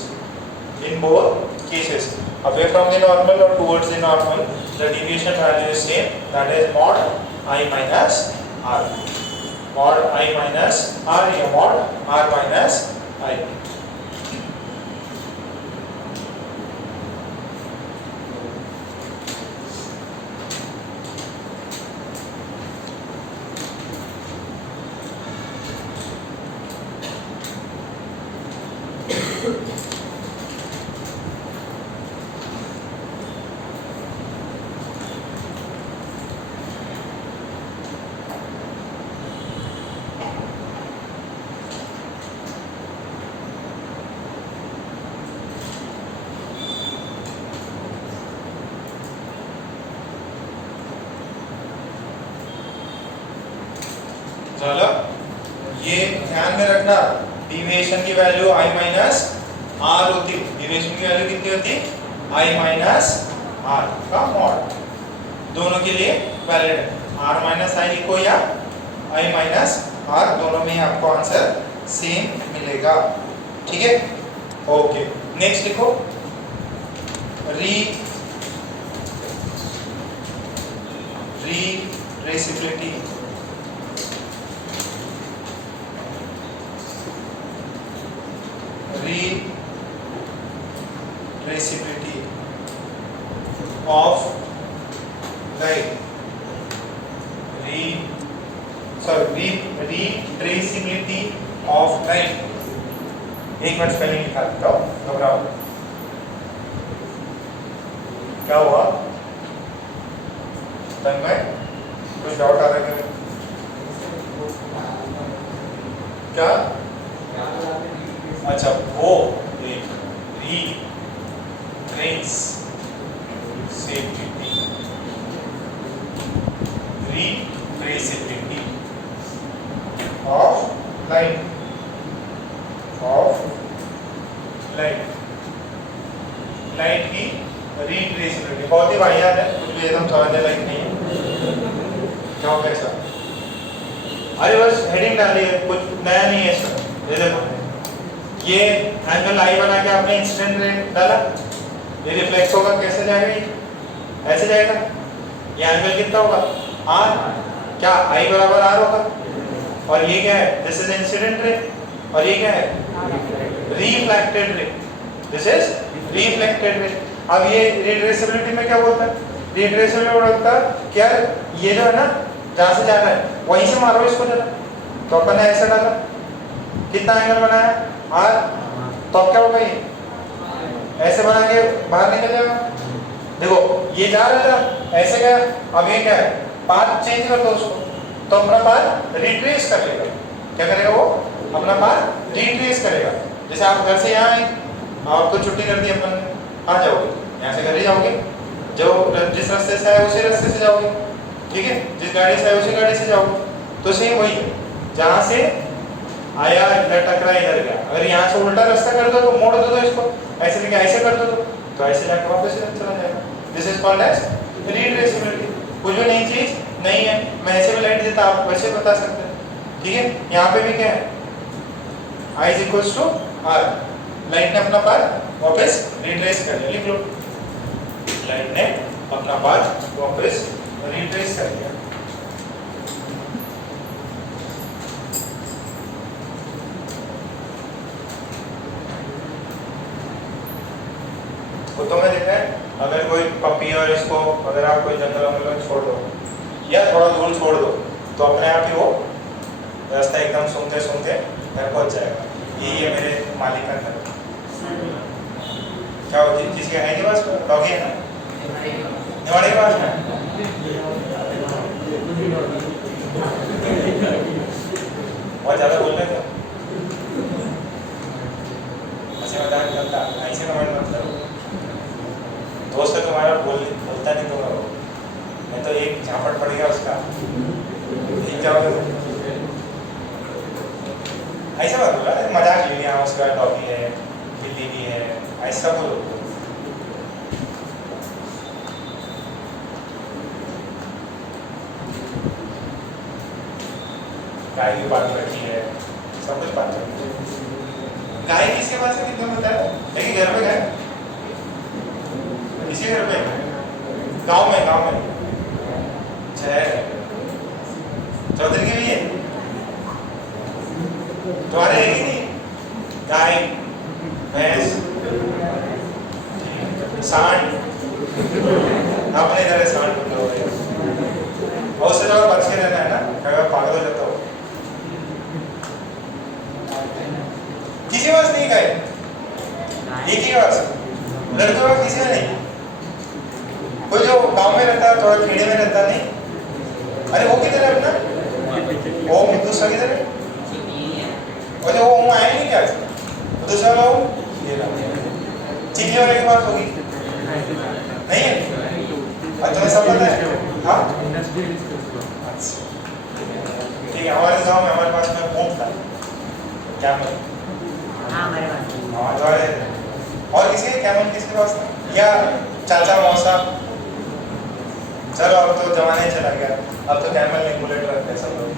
in both cases away from the normal or towards the normal the deviation value is same, that is mod I minus r, mod I minus r या mod r minus I। चलो ये ध्यान में रखना, डिविएशन की वैल्यू i माइनस आर होती है, डिविएशन की वैल्यू कितनी होती है i माइनस आर का मॉड, दोनों के लिए वैलिड है, r माइनस आई लिखो या i माइनस आर, दोनों में आपको आंसर सेम मिलेगा, ठीक है। ओके नेक्स्ट लिखो, रीट्रेसिबिलिटी, retraceability of line, retraceability of line, एक बार स्पेलिंग लिखा देता हूँ, घबराओ। क्या हुआ तन्मय, कुछ डाउट आ रहा है क्या? अच्छा वो retraceability of line, लाइन की retraceability बहुत ही वाहियात है, कुछ भी एकदम समझने लायक नहीं है। क्या हो कैसा, अरे बस हेडिंग डाली है, कुछ नया नहीं है इसमें। ये देखो, ये एंगल आई बना के आपने इंसिडेंट रे डाला, ये रिफ्लेक्स होगा, कैसे जाएगा ये, ऐसे जाएगा, ये एंगल कितना होगा आर, क्या आई बराबर आर होगा, और ये क्या है, दिस इज इंसिडेंट रे, और ये क्या है reflected ray, this is reflected ray. अब ये रिट्रेसेबिलिटी में क्या बोलता है, रिट्रेसेबिलिटी बोलता है क्या, ये जो है ना जहाँ से जा रहा है वहीं से मारो इसको जरा, तो अपन ने ऐसे डाला, कितना एंगल बनाया आर, तो अब क्या होगा, ये ऐसे बना के बाहर निकल जाएगा। देखो ये जा रहा था ऐसे गया, अब ये क्या है, पाथ चेंज कर दो उसको, तो अपना पाथ रिट्रेस कर लेगा। क्या करेगा वो, अपना पाथ रिट्रेस करेगा। जैसे आप घर से यहाँ आए, आपको छुट्टी कर दी अपन ने, कहाँ जाओगे, यहाँ से घर ही जाओगे, जो जिस रास्ते से आए उसी रास्ते से जाओगे, ठीक है, जिस गाड़ी से आए उसी गाड़ी से जाओगे। तो सेम वही है, जहाँ से आया इधर टकरा इधर गया, अगर यहाँ से उल्टा रास्ता कर दो तो मोड़ दो इसको, ऐसे लेके ऐसे कर दो तो ऐसे जाके वापस इधर चला जाएगा। This is called as retraceability. कुछ भी नई चीज नहीं है, मैं ऐसे भी लाइट देता, आप वैसे बता सकते हैं, ठीक है। यहाँ पे भी क्या है, I is equals to R, light ने अपना पाथ वापस रिट्रेस कर लिया, लिख लो, लाइट ने अपना पाथ वापस रिट्रेस कर लिया। कुत्तों में देखा है, अगर कोई पपी और इसको अगर आप कोई जंगल में छोड़ दो या थोड़ा दूर छोड़ दो, तो अपने आप ही वो रास्ता एकदम सूंघते सूंघते घर पहुंच जाएगा। यही है मेरे मालिक का घर। क्या होती है, किसके है के पास डॉगी है ना, निवाड़ी के पास है। बहुत ज़्यादा बोल रहे थे, ऐसे मजाक करता, ऐसे कमेंट मत करो। दोस्त है तुम्हारा, बोलता नहीं तो मैं तो एक झापट पड़ गया उसका, ठीक क्या होगा? ऐसा मत बोला, मजाक ले लिया, उसके बाद डॉगी है, बिल्ली भी है, ऐसा बोलो। गाय भी पाल रखी है, सब कुछ पाल रखी है। गाय किसके पास है, कितने बताया? एक घर पे गाय, किसी घर पे? गांव में चौधरी के भी है, तुम्हारे है कि नहीं? गाय, भैंस, सांड, अपने इधर सांड बोल रहे हो, और उससे ज्यादा बच के रहना है ना, अगर पागल हो जाता हो। किसी पास नहीं गाय, एक ही पास, लड़के पास किसी में नहीं। कोई जो गांव में रहता है, थोड़ा खेड़े में रहता नहीं। अरे वो किधर है अपना? वो दूसरा किधर है? और जो वो आया नहीं क्या? दूसरा लोग चिड़िया वाले के पास होगी नहीं है? और तुम्हें सब पता है? हाँ ठीक है। हमारे गांव में हमारे पास में ऊँट था, कैमल। और किसी कैमल किसके पास था? या चाचा मौसा? चलो अब तो जमाना ही चला गया, अब तो कैमल नहीं बुलेट रखते सब लोग,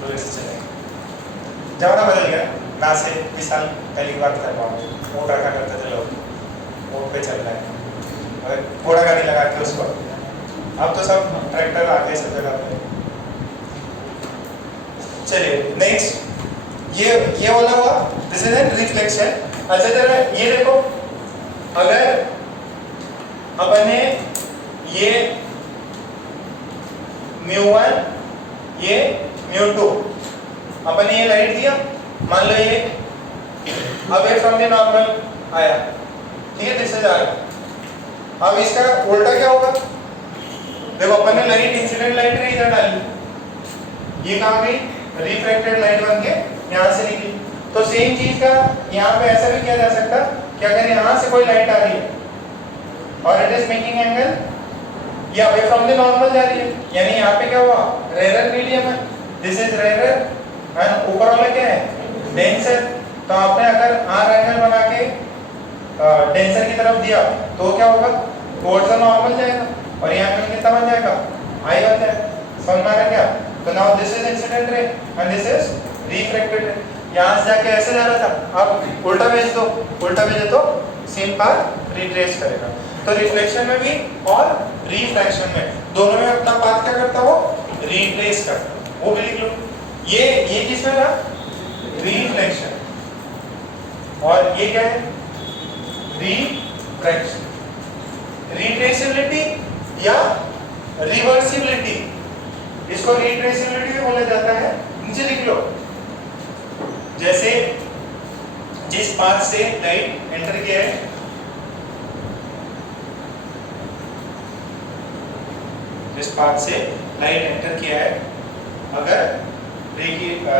बुलेट से चलेंगे। जमाना बदल गया ना, से 20 साल पहले की बात था। ऊँट रखा करते थे लोग, ऊँट पे चल रहे हैं और घोड़ा गाड़ी लगा के उसको। अब तो सब ट्रैक्टर आ गए सब जगह पे। चलिए नेक्स्ट, ये वाला हुआ, दिस इज एन रिफ्लेक्शन। अच्छा जरा ये देखो, अगर अपन ने ये μ1 ये μ2 अपन ने ये लाइट दिया, मान लो ये अवे फ्रॉम द नॉर्मल आया, ठीक है, दिस इज आर। अब इसका उल्टा क्या होगा? देखो अपन ने लाइट, इंसिडेंट लाइट रे इधर डाली, ये कहां गई? रिफ्रैक्टेड लाइट बन के यहां से निकली। तो सेम चीज का यहां पे ऐसा भी किया जा सकता कि अगर यहां से कोई लाइट आ रही है और इट इज मेकिंग एंगल, ये अवे फ्रॉम द नॉर्मल जा रही है, यानी यहाँ पे क्या हुआ? रेयर मीडियम है, दिस इज रेयर एंड ऊपर वाला क्या है? डेंसर। तो आपने अगर आर एंगल बना के डेंसर की तरफ दिया तो क्या होगा? टुवर्ड्स द नॉर्मल जाएगा, और यहाँ एंगल कितना बन जाएगा? आई बन जाएगा। समझ में आ रहा क्या? तो नाउ दिस इज इंसिडेंट रे एंड दिस इज रिफ्रैक्टेड रे। यहाँ से जाके ऐसे जा रहा था, अब उल्टा भेज दो, उल्टा भेजे तो सेम पाथ रिट्रेस करेगा। तो रिफ्लेक्शन में भी और रिफ्रैक्शन में, दोनों में अपना पाथ क्या करता हो? रिट्रेस करता। वो भी लिख लो। ये किसमें था? रिफ्लेक्शन। और ये क्या है? रिफ्रैक्शन। रिट्रेसिबिलिटी या रिवर्सिबिलिटी, इसको रिट्रेसिबिलिटी भी बोला जाता है। नीचे लिख लो, जैसे जिस पाथ से लाइट एंटर किया है, जिस पाथ से लाइट एंटर किया है, अगर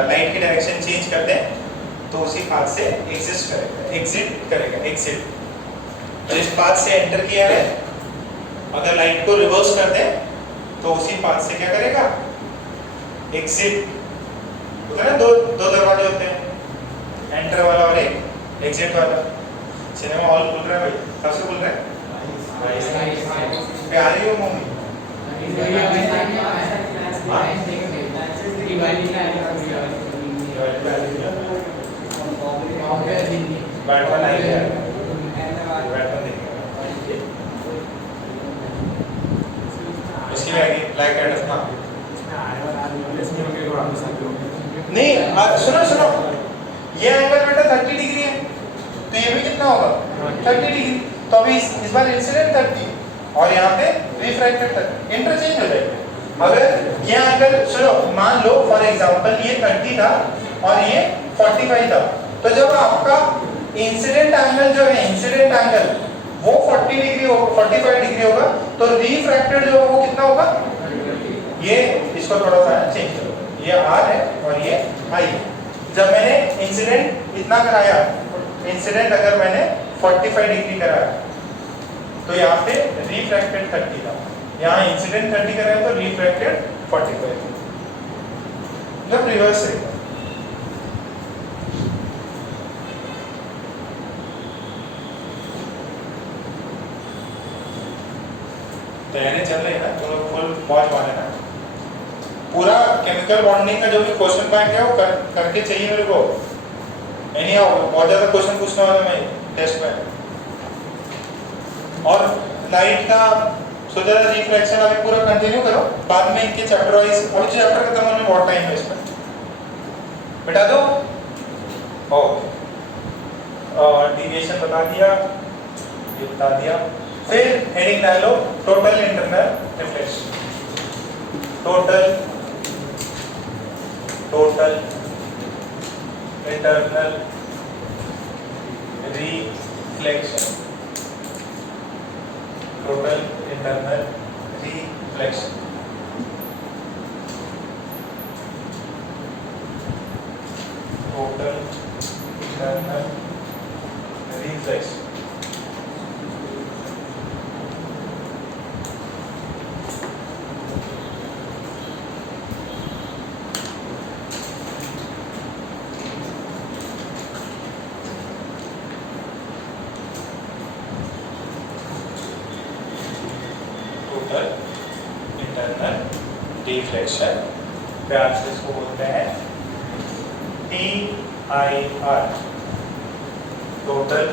लाइट की डायरेक्शन चेंज कर दें तो उसी पाथ से एग्जिट करेगा। जिस पाथ से एंटर किया है, अगर लाइट को रिवर्स कर दें तो उसी पाथ से क्या करेगा? एग्जिट। होता है ना, दो दरवाजे होते हैं, एंटर वाला और एक एग्जिट वाला। सिनेमा हॉल खुल रहा है भाई, कब से खुल रहा है? प्यारी हो मम्मी, बैटमैन आई है, बैटमैन देखिए, उसकी भी आएगी ब्लैक एडम। हाँ नहीं, सुनो, ये एंगल बेटा 30 डिग्री है, तो ये भी कितना होगा? 30 डिग्री। तो अभी इस बार इंसिडेंट 30 और यहाँ पे रिफ्रैक्टेड 30, इंटरचेंज हो जाएगा। अगर ये एंगल, सुनो, मान लो फॉर एग्जांपल ये 30 था और ये 45 था, तो जब आपका इंसिडेंट एंगल जो है, इंसिडेंट एंगल वो 40 डिग्री होगा, 45 डिग्री होगा, तो रिफ्रैक्टेड जो होगा वो कितना होगा? ये इसको थोड़ा सा चेंज करो, ये R है और ये I है। जब मैंने इंसिडेंट इतना कराया, इंसिडेंट अगर मैंने 45 डिग्री कराया तो यहाँ पे रिफ्रैक्टेड 30 था, यहाँ इंसिडेंट 30 कराया तो रिफ्रैक्टेड 45, मतलब रिवर्स रहेगा। तैयारी चल रही है ना, तो फुल मौज मारे ना। पूरा केमिकल बॉन्डिंग का जो भी क्वेश्चन बैंक है वो करके चाहिए मेरे को। एनी हाउ बहुत ज्यादा क्वेश्चन पूछने वाला मैं टेस्ट में। और लाइट का सोचा था रिफ्लेक्शन अभी पूरा कंटिन्यू करो, बाद में इनके चैप्टर वाइज, अभी चैप्टर खत्म होने में बहुत टाइम है इसमें, बिठा दो। ओके, और डिविएशन बता दिया, ये बता दिया। फिर हेडिंग डाल लो total internal reflection, total internal reflection, total internal reflection. Total internal reflection. Internal deflection, प्यार से इसको बोलते हैं TIR, total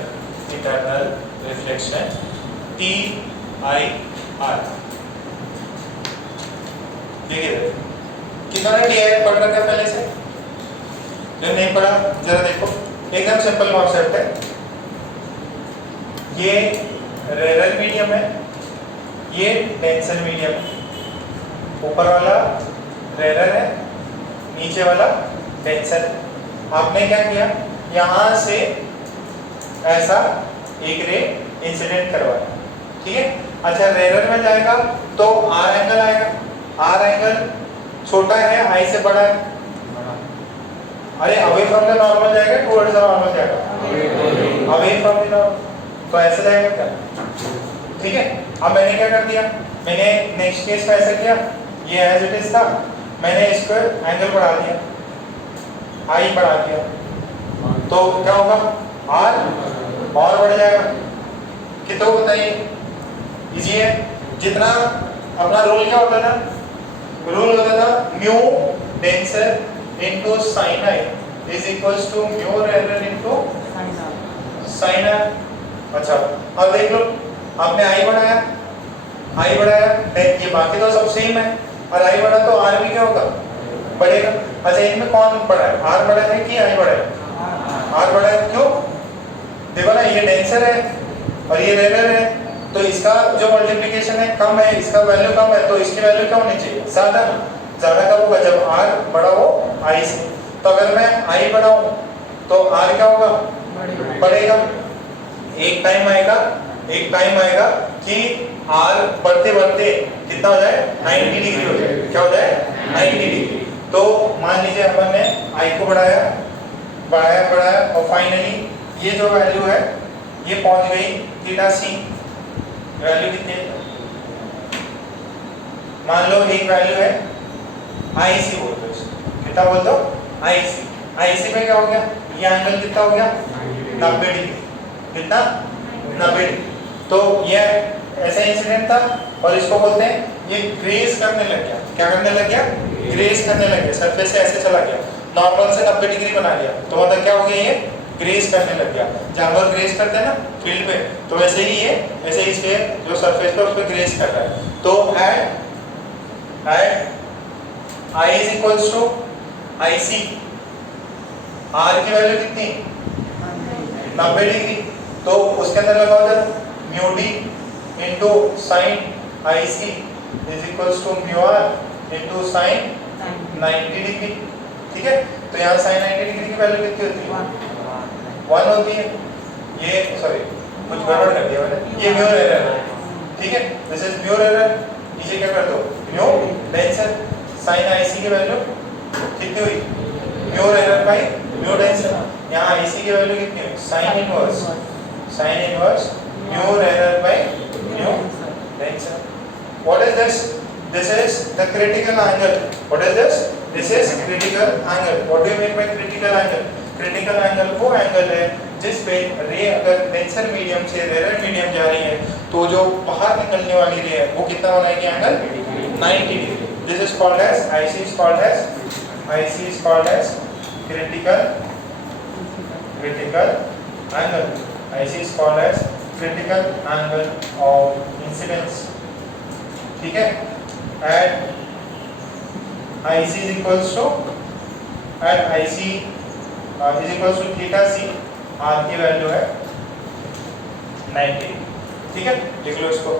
internal reflection, TIR। देखिए कितना TIR पढ़ रखा है पहले से, जो नहीं पढ़ा जरा देखो, एकदम सिंपल कॉन्सेप्ट है। ये रेरर मीडियम है, ये डेंसर मीडियम है, ऊपर वाला रेरर है, नीचे वाला डेंसर है। आपने क्या किया, यहाँ से ऐसा एक रे इंसिडेंट करवाया, ठीक है। अच्छा रेरर में जाएगा तो R एंगल आएगा, R एंगल छोटा है I से बड़ा है, अरे अवे फ्रॉम द नॉर्मल जाएगा टुवर्ड्स द नॉर्मल जाएगा, अवे फ्रॉम द नॉर्मल, तो ऐसा जाएगा क्या, ठीक है। अब मैंने क्या कर दिया, मैंने नेक्स्ट केस में ऐसा किया, ये एज इट इज था, मैंने इसको एंगल बढ़ा दिया, I बढ़ा दिया, तो क्या होगा R और बढ़ जाएगा। कितना बताइए, इजी है। जितना अपना रूल क्या होता था, रूल होता था mu denser into sine I is equals to mu rarer into sine R। अच्छा अब देख लो, आपने I बढ़ाया, ये बाकी तो सब सेम है, और I बढ़ा तो R भी क्या होगा, बढ़ेगा। अच्छा इनमें कौन बढ़ा है, R बढ़ा है कि I बढ़ा है, R बढ़ा है, क्यों, देखो ना ये डेंसर है और ये रेरर है, तो इसका जो मल्टीप्लिकेशन है कम है, इसका वैल्यू कम है, तो इसकी वैल्यू क्या होनी चाहिए, ज्यादा कब होगा, जब R बड़ा हो I से। तो अगर मैं I बढ़ाऊं तो R क्या होगा, बढ़ेगा। एक टाइम आएगा कि R बढ़ते बढ़ते कितना हो जाए, 90 डिग्री हो जाए, क्या हो जाए 90 डिग्री। तो मान लीजिए अपन ने I को बढ़ाया और फाइनली ये जो वैल्यू है ये पहुंच गई थीटा C, वैल्यू कितनी है, मान लो एक वैल्यू है IC बोल दो, कितना बोल दो IC में क्या हो गया, ये एंगल कितना हो गया 90 डिग्री, कितना 90 डिग्री। तो ये ऐसा इंसिडेंट था और इसको बोलते हैं ये ग्रेस करने लग गया, क्या करने लग गया, ग्रेस करने लग गया, सरफेस से ऐसे चला गया, नॉर्मल से 90 डिग्री बना लिया, तो मतलब क्या हो गया, ये ग्रेस करने लग गया। जानवर ग्रेस करते हैं ना फील्ड पे, तो वैसे ही ये ऐसे ही स्फीयर जो सरफेस पे उस पे ग्रेस कर रहा है। तो at I is equals to IC, R की वैल्यू कितनी 90 डिग्री, तो उसके अंदर लगाओ जब mu D into sine IC is equals to mu R into sine 90 degree, ठीक है। तो यहाँ साइन 90 डिग्री की वैल्यू कितनी होती है, 1 होती है। ये सॉरी कुछ गड़बड़ कर दिया मैंने, ये म्यू एरर है, ठीक है, दिस इज म्यू एरर। नीचे क्या कर दो, म्यू डेंसर, साइन IC की वैल्यू कितनी हुई? Mu rarer by mu denser. यहाँ IC की वैल्यू कितनी हुई? Sign inverse mu rarer by mu denser. What is this? This is the critical angle. What is this? This is critical angle. What do you mean by critical angle? Critical angle वो एंगल है जिस पे रे अगर डेंसर मीडियम से रेयर मीडियम जा रही है तो जो बाहर निकलने वाली रे है वो कितना होना है angle? 90 degree. This is called as IC is called as critical angle. IC is called as critical angle of incidence. ठीक है? And IC is equals to theta c, R की वैल्यू है 90। ठीक है, लिख लो इसको।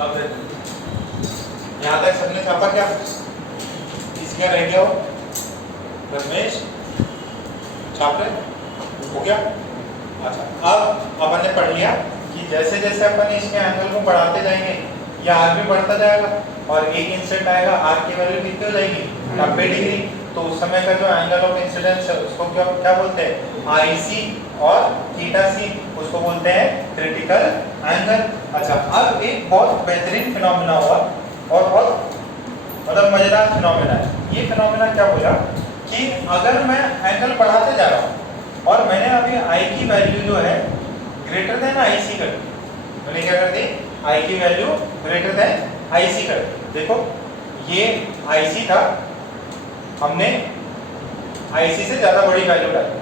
अब यहाँ तक सबने छापा क्या? इसका रह गया हो रमेश छाप रहे हो क्या? अच्छा, अब अपन ने पढ़ लिया कि जैसे जैसे अपन इसके एंगल को बढ़ाते जाएंगे या आर भी बढ़ता जाएगा और एक इंसिडेंट आएगा, आर की वैल्यू कितनी हो जाएगी? 90 डिग्री। तो उस समय का जो एंगल ऑफ इंसिडेंस है उसको क्या बोलते हैं? IC और थीटा c, उसको बोलते हैं क्रिटिकल एंगल। अच्छा, अब एक बहुत बेहतरीन फिनोमेना हुआ और बहुत मतलब मजेदार फिनोमेना है। ये फिनोमेना क्या बोला कि अगर मैं एंगल बढ़ाते जा रहा हूँ और मैंने अभी I की वैल्यू जो है ग्रेटर देन IC कर दी, मैंने क्या कर दी? I की वैल्यू ग्रेटर देन IC कर दी। देखो ये IC था, हमने IC से ज्यादा बड़ी वैल्यू डाली,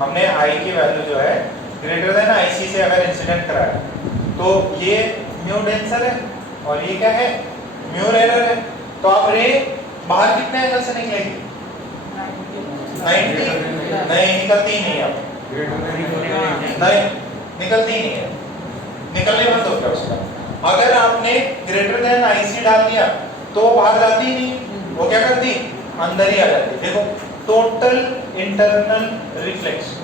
हमने I की वैल्यू जो है ग्रेटर देन IC से अगर इंसिडेंट कराया तो ये म्यू डेंसर है और ये क्या है? म्यू रेयर है। तो अब रे बाहर कितने एंगल से निकलेगी? 90। नहीं, निकलती ही नहीं है, अब नहीं निकलती ही नहीं है। निकलने बंद हो गया उसका। अगर आपने ग्रेटर देन IC डाल दिया तो बाहर जाती ही नहीं, वो क्या करती, अंदर ही आ जाती। देखो total internal reflection,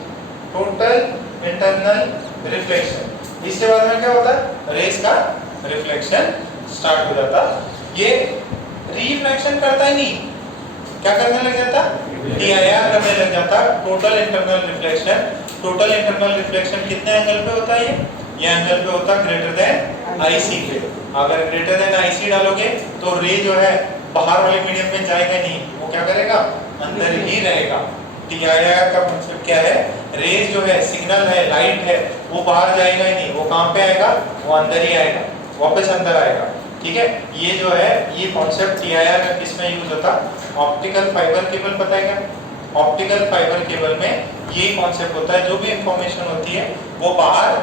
total internal reflection, इसके बाद में क्या होता है, रेस का रिफ्लेक्शन स्टार्ट हो जाता। ये रिफ्लेक्शन करता ही नहीं, क्या करने लग जाता, TIR करने लग जाता, total internal reflection. Total internal reflection कितने एंगल पे होता है, ये एंगल पे होता है ग्रेटर देन IC के। अगर ग्रेटर देन IC डालोगे तो रे जो है बाहर वाले मीडियम में जाएगा नहीं, वो क्या करेगा, अंदर ही रहेगा। TIR का मतलब क्या है, रेज जो है, सिग्नल है, लाइट है, वो बाहर जाएगा ही नहीं, वो कहाँ पे आएगा, वो अंदर ही आएगा, वापस अंदर आएगा। ठीक है, ये जो है ये कॉन्सेप्ट TIR में किसमें यूज होता, ऑप्टिकल फाइबर केबल, पता है क्या, ऑप्टिकल फाइबर केबल में ये कॉन्सेप्ट होता है। जो भी इंफॉर्मेशन होती है वो बाहर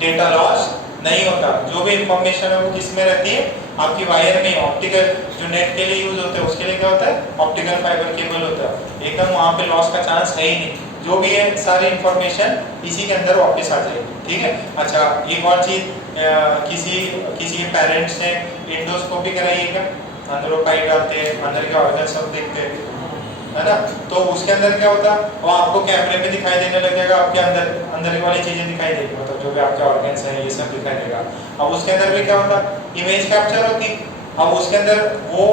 डेटा लॉस नहीं होता, जो भी इंफॉर्मेशन है वो किस में रहती है, आपकी वायर में। ऑप्टिकल जो नेट के लिए यूज होते हैं उसके लिए क्या होता है, ऑप्टिकल फाइबर केबल होता है, एकदम वहाँ पे लॉस का चांस है ही नहीं, जो भी है सारी इंफॉर्मेशन इसी के अंदर वापस आ जाएगी। ठीक है, अच्छा एक और चीज, किसी के पेरेंट्स ने एंडोस्कोपी कराई है क्या, अंदर वो पाइप डालते हैं, अंदर के ऑर्गन सब देखते हैं, है ना, तो उसके अंदर क्या होता है, वो आपको कैमरे में दिखाई देने लग जाएगा, आपके अंदर वाली चीजें दिखाई देगी, मतलब जो भी आपके ऑर्गन्स हैं ये सब दिखाई देगा। अब उसके अंदर भी क्या होता, इमेज कैप्चर होती, अब उसके अंदर वो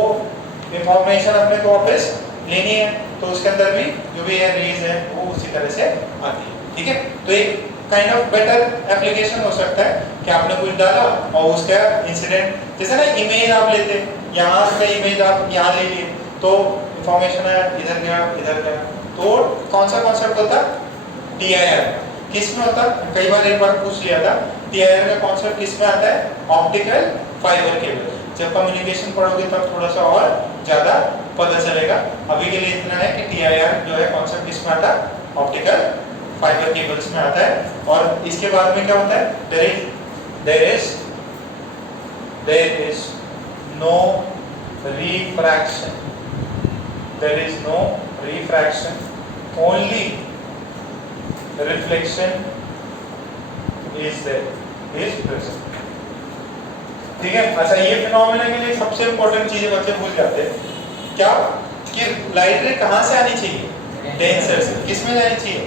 इंफॉर्मेशन अपने को वापस लेनी है, तो उसके अंदर भी जो भी है रेज है वो उसी तरह से आती है। ठीक है, तो एक काइंड ऑफ बेटर एप्लीकेशन हो सकता है कि आपने कुछ डाला और उसका इंसिडेंट, जैसे ना इमेज आप लेते, यहाँ से इमेज आप यहाँ ले लिए तो इंफॉर्मेशन है, इधर गया, तो कौन सा कॉन्सेप्ट होता, TIR। किस में होता, कई बार एक बार पूछ लिया था, TIR का कॉन्सेप्ट किस में आता है, ऑप्टिकल फाइबर केबल। जब कम्युनिकेशन पढ़ोगे तब थोड़ा सा और ज्यादा पता चलेगा, अभी के लिए इतना है कि TIR जो है कॉन्सेप्ट किस में आता है, ऑप्टिकल फाइबर केबल्स में आता है। और इसके बाद में क्या होता है, there is no refraction, there is no refraction, only reflection is there, is present। ठीक है, अच्छा ये फिनोमेना के लिए सबसे इंपॉर्टेंट चीज बच्चे भूल जाते हैं, क्या, कि लाइट रे कहाँ से आनी चाहिए, डेंसर से, किस में जानी चाहिए,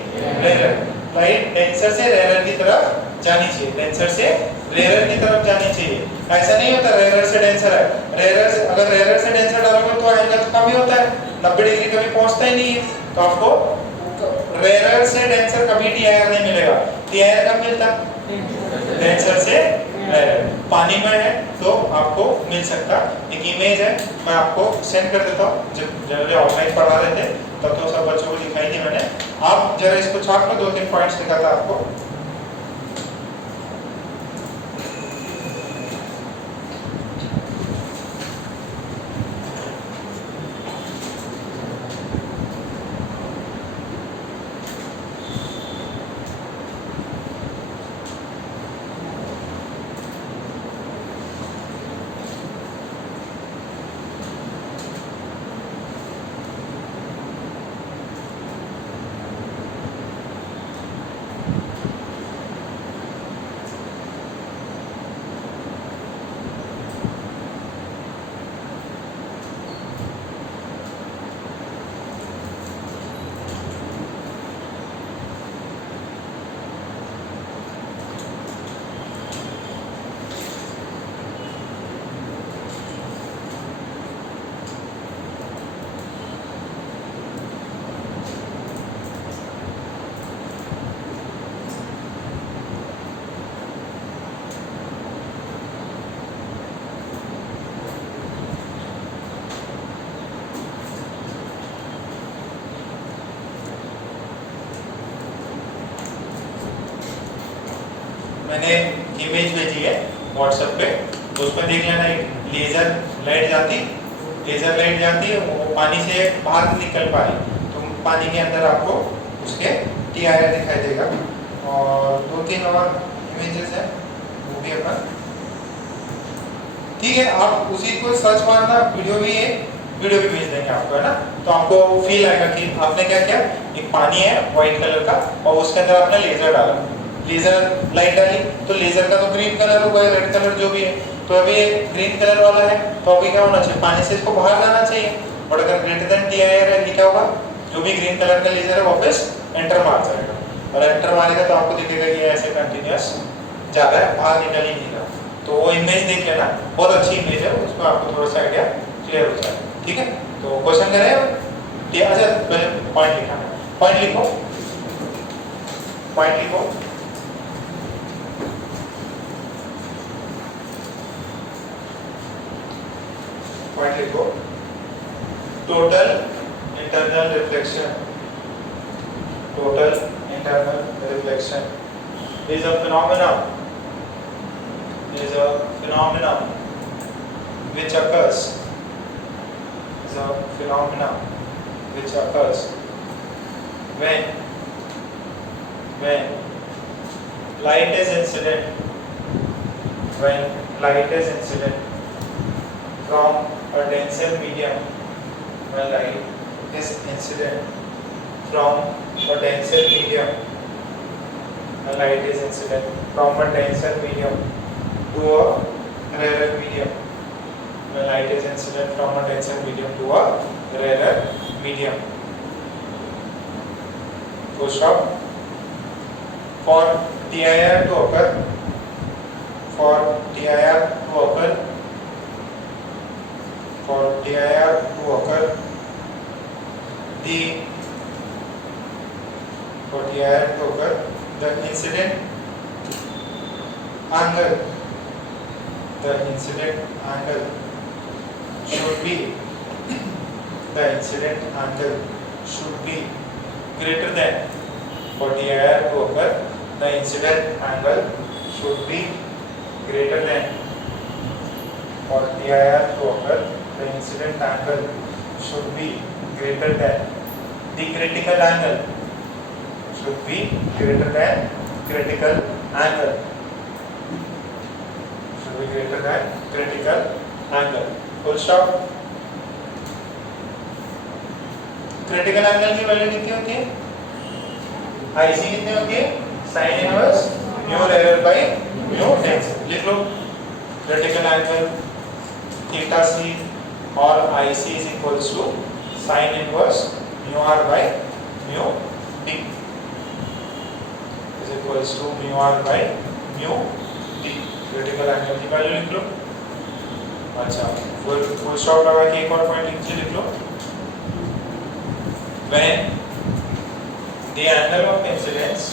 रेयर। लाइट डेंसर से रेयर की तरफ जानी चाहिए, डेंसर से रेयर की तरफ जानी चाहिए। ऐसा नहीं होता रेयर से डेंसर है, रेयर से, अगर रेयर से डेंसर डालोगे तो एंगल कम ही होता है, 90 डिग्री कभी पहुंचता ही नहीं है, तो आपको रेयर से डेंसर कभी TIR नहीं मिलेगा। TIR कब मिलता, डेंसर से रेयर। पानी में है तो आपको मिल सकता, एक इमेज है मैं आपको सेंड कर देता हूँ, जब जनरली ऑनलाइन पढ़ा रहे थे तब तो सब बच्चों को दिखाई थी मैंने, आप जरा इसको छाप लो, 2-3 पॉइंट्स दिखा था आपको। मैंने इमेज भेजी है व्हाट्सएप पे, तो उसमें देख लेना, एक लेजर लाइट जाती है, वो पानी से बाहर निकल पा रही, तो पानी के अंदर आपको उसके TIR दिखाई देगा। और 2-3 और इमेजेस है वो भी अपना, ठीक है, आप उसी को सर्च मारना, वीडियो भी भेज देंगे आपको, है ना, तो आपको फील आएगा कि आपने क्या किया, एक पानी है व्हाइट कलर का और उसके अंदर आपने लेजर डाला, लेजर लाइट डाली तो लेजर का तो ग्रीन कलर होगा, रेड कलर जो भी है, तो अभी ये ग्रीन कलर वाला है तो अभी क्या होना चाहिए, पानी से इसको बाहर जाना चाहिए। और अगर greater than T I R है क्या होगा, जो भी ग्रीन कलर का लेजर है वापस एंटर मार जाएगा, और एंटर मारेगा तो आपको दिखेगा कि ऐसे कंटिन्यूअस जा रहा है, बाहर निकल ही नहीं रहा। तो वो इमेज देख लेना, बहुत अच्छी इमेज है, उसमें आपको थोड़ा सा आइडिया क्लियर हो जाएगा। ठीक है, तो क्वेश्चन करें कि अच्छा पहले पॉइंट लिखा है, पॉइंट लिखो, पॉइंट लिखो। पॉइंट लिखो, total internal reflection, total internal reflection is a phenomenon, is a phenomenon which occurs, is a phenomenon which occurs when light is incident, when light is incident from a denser medium, when light is incident from a denser medium, when light is incident from a denser medium to a rarer medium, when light is incident from a denser medium to a rarer medium. Full stop. For TIR to occur, for TIR to occur, for TIR to occur, the for TIR to occur, the incident angle, the incident angle should be, the incident angle should be greater than, for TIR to occur, the incident angle should be greater than, for TIR to occur, the incident angle should be greater than the critical angle, should be greater than critical angle, should be greater than critical angle. Full stop. Critical angle की वैल्यू कितनी होती है, आईसी कितनी होती है, sine inverse mu rarer by mu denser. लिख लो, क्रिटिकल एंगल थीटा सी और IC is equals to sine inverse mu R by mu D, is equals to mu R by mu D. Critical angle की वैल्यू लिख लो। अच्छा, फुल स्टॉप लगा के एक और पॉइंट लिख लो, when the angle of incidence,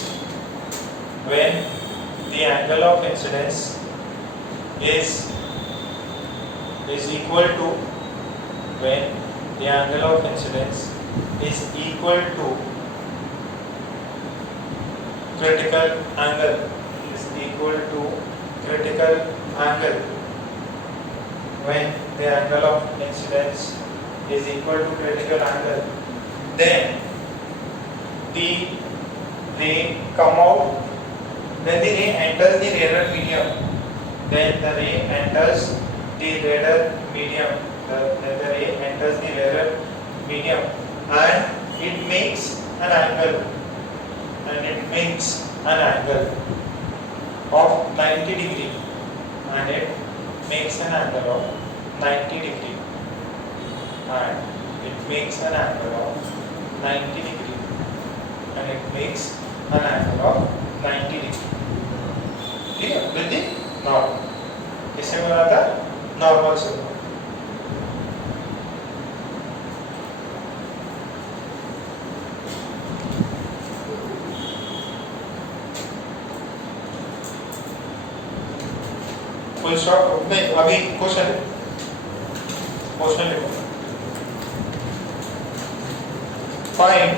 when the angle of incidence is equal to, when the angle of incidence is equal to critical angle, is equal to critical angle, when the angle of incidence is equal to critical angle, then the ray come out, then the ray enters the rarer medium, then the ray enters the rarer medium, then the ray enters the rarer medium, and it makes an angle, and it makes an angle of 90 degree, and it makes an angle of 90 degree, and it makes an angle of 90 degree, and it makes an angle of 90 degree. ठीक है, with the normal, इससे बना था नॉर्मल से। फुल स्टॉप नहीं, अभी क्वेश्चन लिखो। Find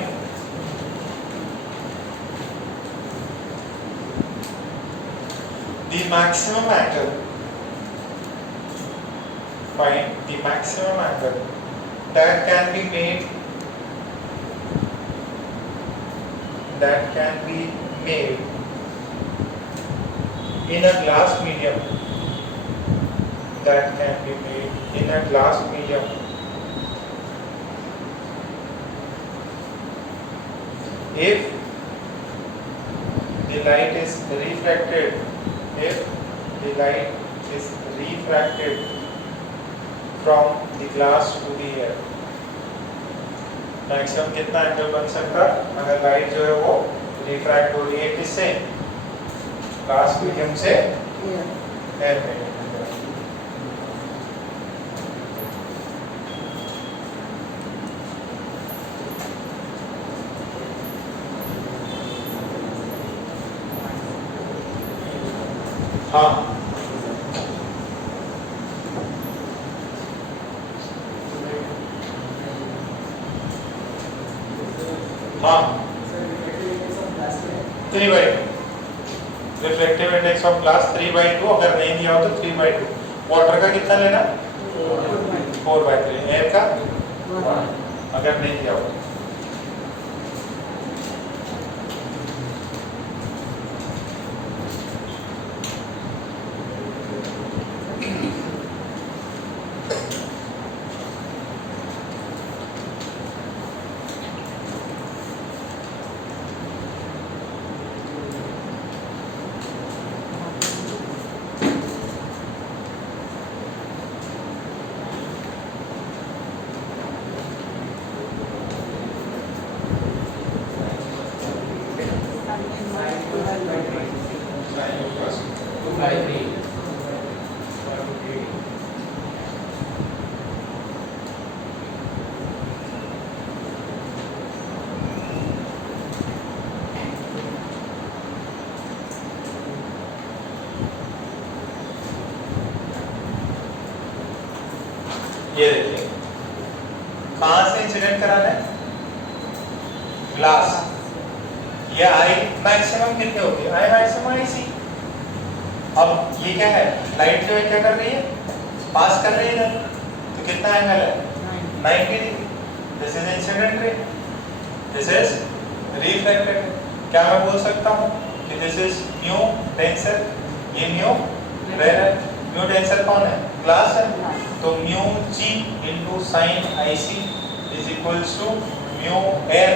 the maximum angle. Find the maximum angle that can be made. That can be made in a glass medium. That can be made in a glass medium. If the light is refracted, if the light is refracted from the glass to the air, maximum कितना एंगल बन सकता है अगर लाइट जो है वो रिफ्रैक्ट हो रही है किससे, ग्लास मीडियम से एयर में। हाँ हाँ 3/2 रिफ्लेक्टिव इंडेक्स ऑफ ग्लास 3/2, अगर नहीं दिया हो तो 3/2। वाटर का कितना लेना, 4/3, एयर का 1 अगर नहीं दिया हो। ये देखिए कहां से इंसिडेंट कराना है, ग्लास। ये आई मैक्सिमम कितने होती है, आई मैक्सिमम आई सी। अब ये क्या है, लाइट जो है क्या कर रही है, पास कर रही है इधर, तो कितना एंगल है 90 degree. This is incident ray, this is reflected. क्या मैं बोल सकता हूँ कि दिस इज म्यू डेंसर, ये म्यू रेयर है। म्यू डेंसर कौन है, ग्लास है, तो mu g into sine i c is equals to mu air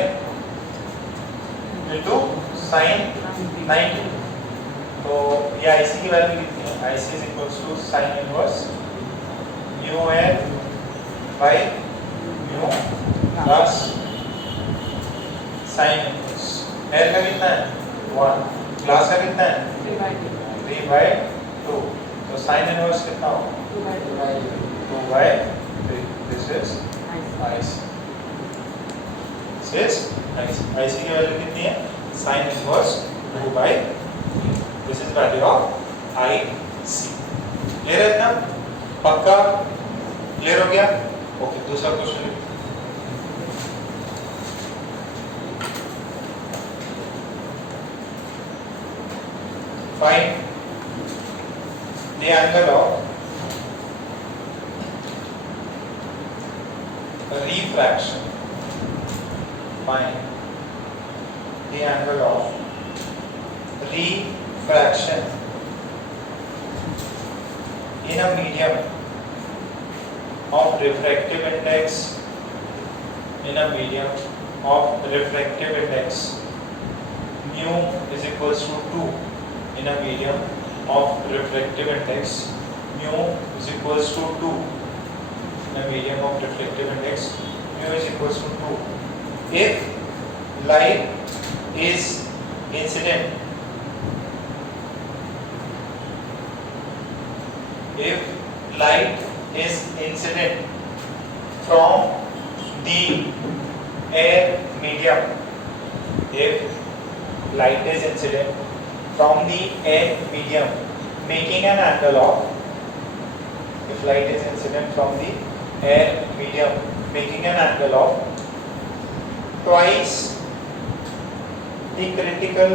into sine 90। तो ये आई सी की वैल्यू कितनी है, i c is equals to sine inverse mu air by mu plus sine inverse. Air का कितना है 1, ग्लास का कितना है 3/2, तो साइन इनवर्स कितना होगा 2/3। This is IC, this is IC. IC की वैल्यू कितनी है, sine inverse 2/3। This is value of IC. Clear है ना, पक्का क्लियर हो गया। ओके, दूसरा question find the angle of refraction. Find the angle of refraction in a medium of refractive index, in a medium of refractive index mu is equals to 2, in a medium of refractive index mu is equals to 2, in a medium of refractive index mu is equals to 2. If light is incident, if light is incident from the air medium, if light is incident from the air medium making an angle of, if light is incident from the air medium making an angle of twice the critical,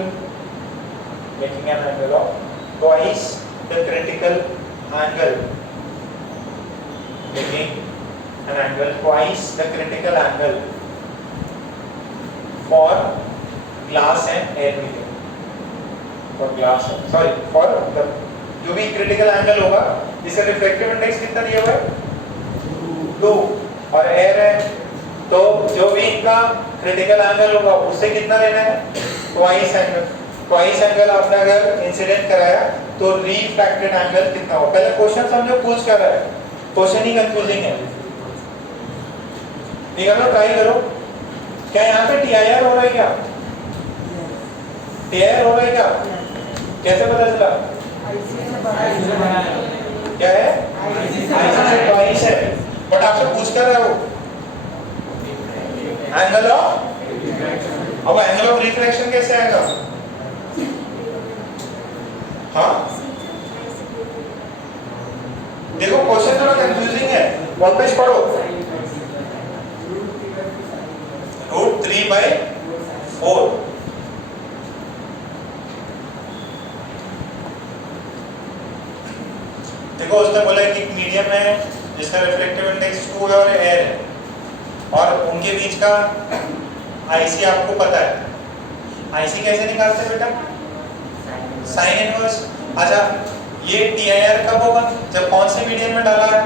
making an angle of twice the critical angle, making an angle twice the critical angle for glass and air medium, for glass, sorry, for the जो भी critical angle होगा, इसका refractive index कितना दिया हुआ है 2 और एयर है, तो जो भी इनका क्रिटिकल एंगल होगा उससे कितना लेना है, ट्वाइस एंगल। ट्वाइस एंगल आपने अगर इंसिडेंट कराया तो रिफ्रैक्टेड एंगल कितना होगा? पहले क्वेश्चन समझो, पूछ कर रहा है, क्वेश्चन ही कंफ्यूजिंग है। निकालो, ट्राई करो। क्या यहाँ पे टीआईआर हो रहा है? क्या टीआईआर हो रहा है? क्या कैसे पता चला? क्या है? आईसी से ट्वाइस है, बट आपसे पूछ कर रहा है वो एंगल ऑफ, अब एंगल ऑफ रिफ्रैक्शन कैसे आएगा? हाँ देखो क्वेश्चन थोड़ा कंफ्यूजिंग है, वापस पढ़ो। √3/4 देखो उसने बोला कि एक मीडियम है जिसका रिफ्लेक्टिव इंडेक्स 2 है और एयर है, और उनके बीच का आईसी आपको पता है। आईसी कैसे निकालते हैं बेटा? Sine inverse. अच्छा ये टीआईआर कब होगा? जब कौन से मीडियम में डाला है?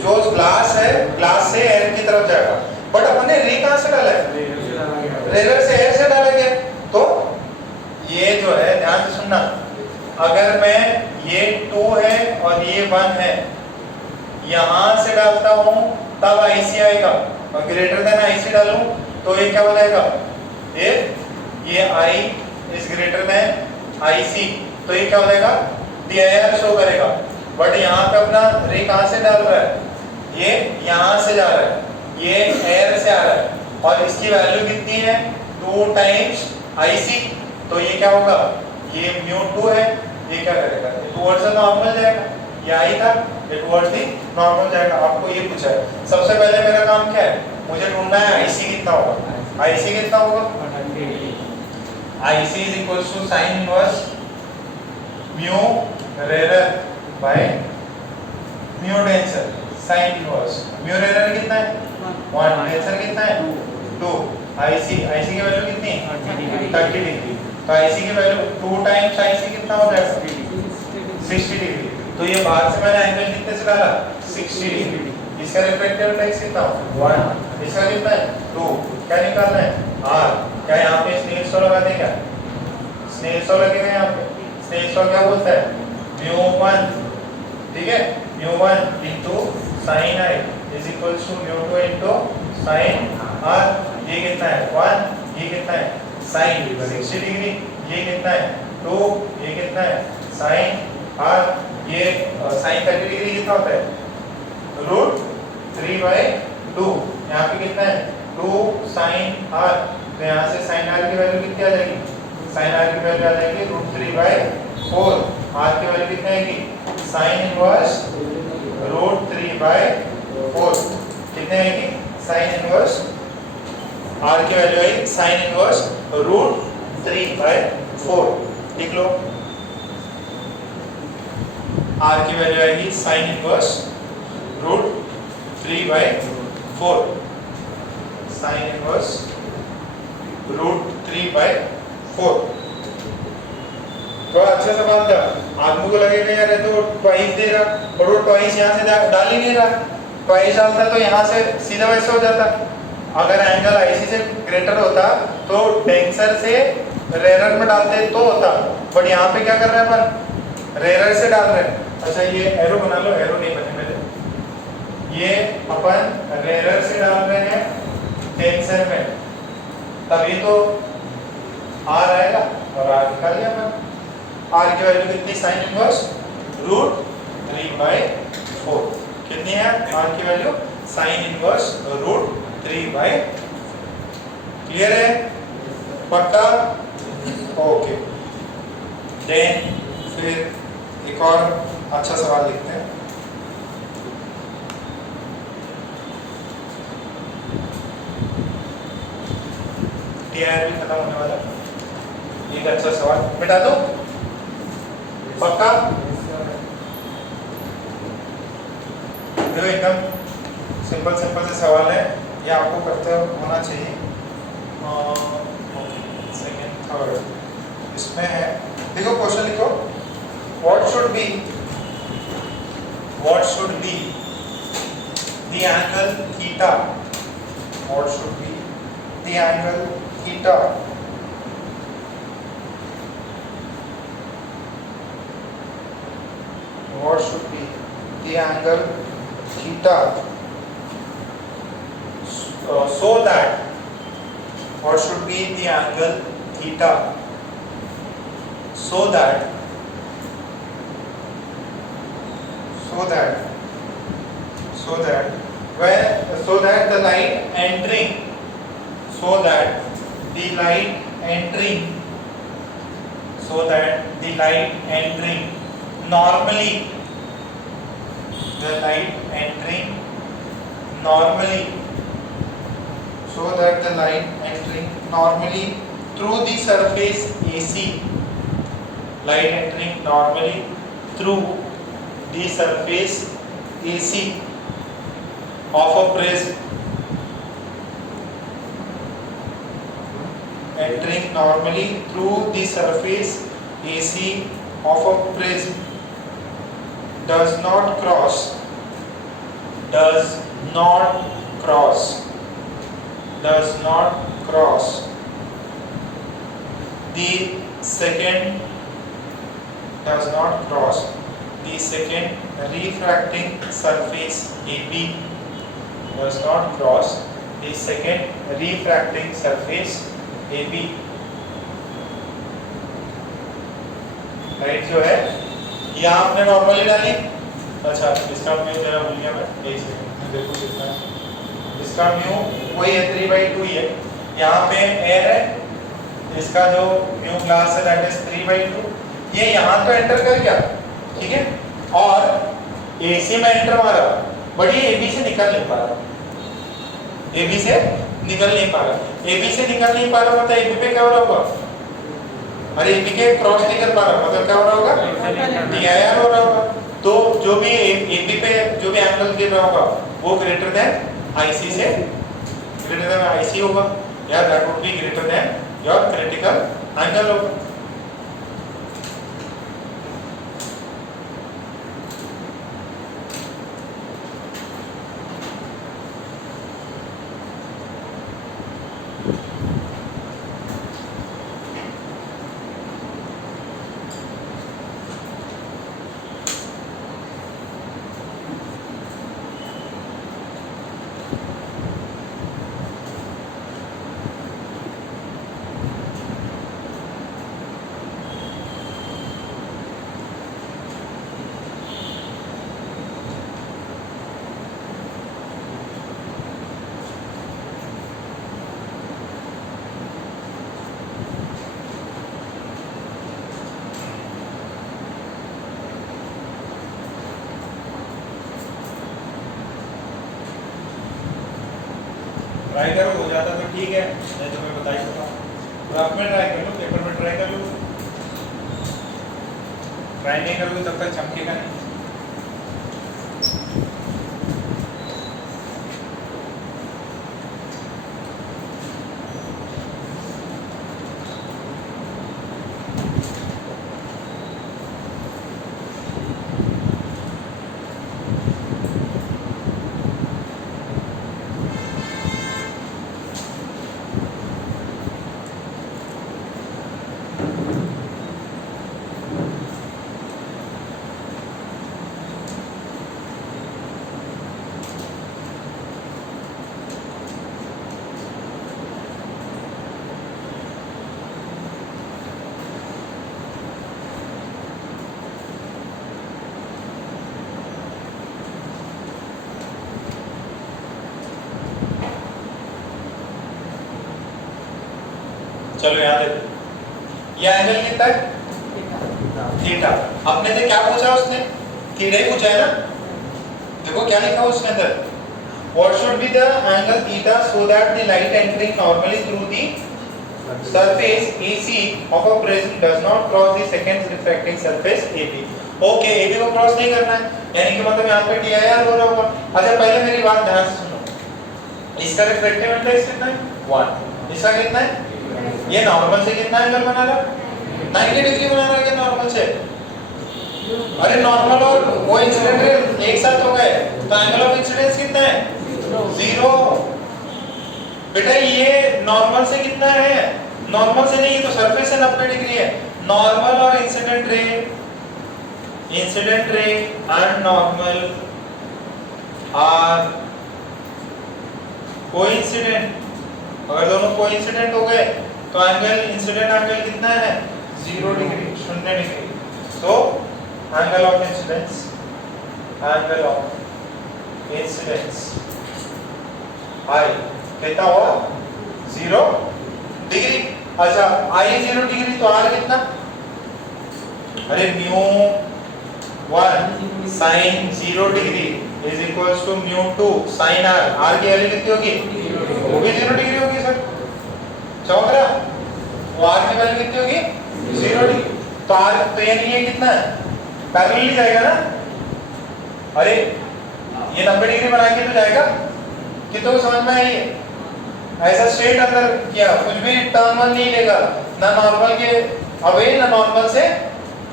जो ग्लास है, ग्लास से एयर की तरफ जाएगा, बट अपन ने रे कहां से डाला है? रेलर से एयर से डाला गया। तो ये जो है ध्यान से सुनना, अगर मैं ये 2 है और ये 1 है, यहां से डालता हूं तब आईसी आएगा, और ग्रेटर देन आईसी डालूं तो ये क्या हो जाएगा? ये I is greater than IC, तो ये क्या हो जाएगा? टीआईआर शो करेगा। बट यहाँ पे अपना रे कहां से डाल रहा है? ये यहाँ से जा रहा है, ये एयर से आ रहा है, और इसकी वैल्यू कितनी है? 2 टाइम्स आईसी, तो ये क्या होगा? ये μ2 है, ये क्या करेगा? ये टुवर्ड्स द नॉर्मल जाएगा, ये आई था, ये टुवर्ड्स द नॉर्मल जाएगा। आपको ये पूछा है, सबसे पहले मेरा काम क्या है? मुझे ढूंढना है आईसी कितना होगा। आईसी कितना होगा? IC is equals to sine inverse mu rarer by mu denser sine inverse. Mu rarer कितना है? 1, टेंसर कितना है? 2। आईसी की वैल्यू कितनी? 30 डिग्री। तो आईसी की वैल्यू 2 टाइम्स आईसी कितना हो जाएगा? 60 डिग्री। तो ये बाहर से मैंने एंगल कितने से डाला? 60 डिग्री। इसका रिफ्लेक्टिव इंडेक्स कितना हो? 1। इसका कितना है? 2। क्या निकालना है? आर। क्या यहाँ पे स्नेल सॉ लगा दें? क्या स्नेल सॉ लगेगा यहाँ पे? स्नेल सॉ क्या बोलता है? μ1, ठीक है, μ1 into sin i is equals to μ2 into sin r। ये कितना है? 1। ये कितना है? sin 60 degree. ये कितना है? 2। ये कितना है? sin r। ये sin 30 डिग्री कितना होता है? √3/2। यहाँ पे कितना है? 2 sin r। तो यहाँ से sin r की वैल्यू कितनी आ जाएगी? sin r की वैल्यू आ जाएगी √3/4। r की वैल्यू कितनी आएगी? sin इनवर्स √3/4 कितने आएगी? sin इनवर्स r की वैल्यू आएगी sin इनवर्स √3/4। लिख लो, r की वैल्यू आएगी sin इनवर्स √3/4। sin inverse √3/4। तो अच्छा सवाल था। आदमी को लगेगा यार ये तो ट्वाइस दे रहा, और वो ट्वाइस यहाँ से डाल ही नहीं रहा। ट्वाइस डालता तो यहाँ से सीधा वैसे हो जाता। अगर एंगल आईसी से ग्रेटर होता तो टेंसर से रेरर में डालते तो होता, बट यहाँ पे क्या कर रहे हैं अपन? रेरर से डाल रहे हैं। अच्छा ये एरो बना लो, एरो नहीं बने मेरे। ये अपन रेरर से डाल रहे हैं टेंसर में, तभी तो आर आएगा, और आर निकाल लिया अपन। आर की वैल्यू कितनी? साइन इनवर्स √3/4 कितनी है? आर की वैल्यू साइन इनवर्स √3/4। क्लियर है? पक्का? ओके। देन फिर एक और अच्छा सवाल लिखते हैं। टीआईआर भी खत्म होने वाला। एक अच्छा सवाल मिटा दो, पक्का? देखो एकदम सिंपल से सवाल है, ये आपको करते होना चाहिए। सेकंड थर्ड इसमें है, देखो क्वेश्चन लिखो, what should be the angle theta, what should be the angle theta what should be the angle theta so that what should be the angle theta so that the light entering normally through the surface AC, light entering normally through the surface AC of a prism, entering normally through the surface AC of a prism does not cross the second refracting surface AB, does not cross the second refracting surface AB. Light जो है ये आपने नॉर्मली डाली, अच्छा इसका म्यू जरा भूल गया मैं, एक सेकंड बिल्कुल लिखना है, इसका म्यू वही है 3/2 ही है, यहाँ पे एयर है, इसका जो म्यू ग्लास है दैट इज 3/2, ये यहाँ तो एंटर कर गया, ठीक है, और AC में एंटर मारा, बट ये AB से निकल नहीं पा रहा, AB से निकल नहीं पा रहा मतलब AB पे क्या हो रहा होगा, अरे AB के क्रॉस नहीं कर पा रहा मतलब क्या हो रहा होगा, DIR हो रहा होगा, तो जो भी AB पे जो भी एंगल गिर रहा होगा वो ग्रेटर देन IC होगा, या that would be greater then your critical angle होगा। ट्राई करो, हो जाता तो ठीक है, नहीं तो मैं बता ही दूंगा, ग्राफ में ट्राई कर लो, पेपर में ट्राई कर लो, ट्राई नहीं करोगे तब तक चमकेगा नहीं। चलो यहाँ देखो, ये एंगल कितना है, थीटा, अपने से क्या पूछा उसने, थीटा ही पूछा है ना, देखो क्या लिखा उसके अंदर, what should be the angle theta so that the light entering normally through the surface AC of a prism does not cross the second refracting surface AB। Okay, AB को क्रॉस नहीं करना है, यानी कि मतलब यहाँ पे DIR हो रहा होगा। अच्छा पहले मेरी बात ध्यान से सुनो, इसका रिफ्रैक्टिव इंडेक्स कितना है 1, इसका कितना है, ये नॉर्मल से कितना एंगल बना रहा है, 90 डिग्री बना रहा है क्या नॉर्मल से, अरे नॉर्मल और वो इंसिडेंट रे एक साथ हो गए तो एंगल ऑफ इंसिडेंस कितना है, 0। बेटा ये नॉर्मल से कितना है, नॉर्मल से नहीं, तो सरफेस से 90 डिग्री है, नॉर्मल और incident ray incident ray and normal are coincident. अगर दोनों कोइंसिडेंट हो गए तो एंगल इंसिडेंट एंगल कितना है 0 डिग्री 0 डिग्री। तो एंगल ऑफ इंसिडेंस आई कितना हुआ 0 डिग्री। अच्छा आई 0 डिग्री तो आर कितना, अरे mu 1 sine 0 degree is equals to mu 2 sine R. R की वैल्यू कितनी होगी, वो भी 0 डिग्री होगी सर। समझ रहा, वो आर की वैल्यू कितनी होगी 0 डिग्री। तो आर तो यानी ये कितना है पैरेलल जाएगा ना। अरे ये 90 डिग्री बना के तो जाएगा, कितनों को समझ में आई है। ऐसा स्ट्रेट अंदर किया, कुछ भी टर्न वन नहीं लेगा, ना नॉर्मल के अवे ना नॉर्मल से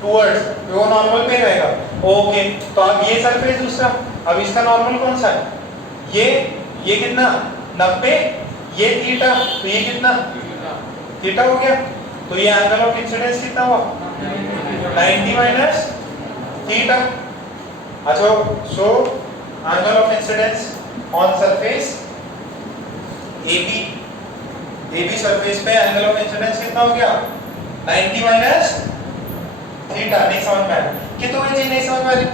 टुवर्ड्स, वो नॉर्मल पे रहेगा। ओके, तो अब ये सरफेस दूसरा, अब इसका नॉर्मल कौन सा है, ये कितना 90, ये थीटा, तो ये कितना थीटा हो गया। तो ये एंगल ऑफ इंसिडेंस कितना हुआ 90 माइनस थीटा। अच्छा so angle of incidence on surface AB surface पे एंगल ऑफ इंसिडेंस कितना हो गया 90 माइनस थीटा। नहीं समझ में आया, कितने चीज नहीं समझ में आ रही,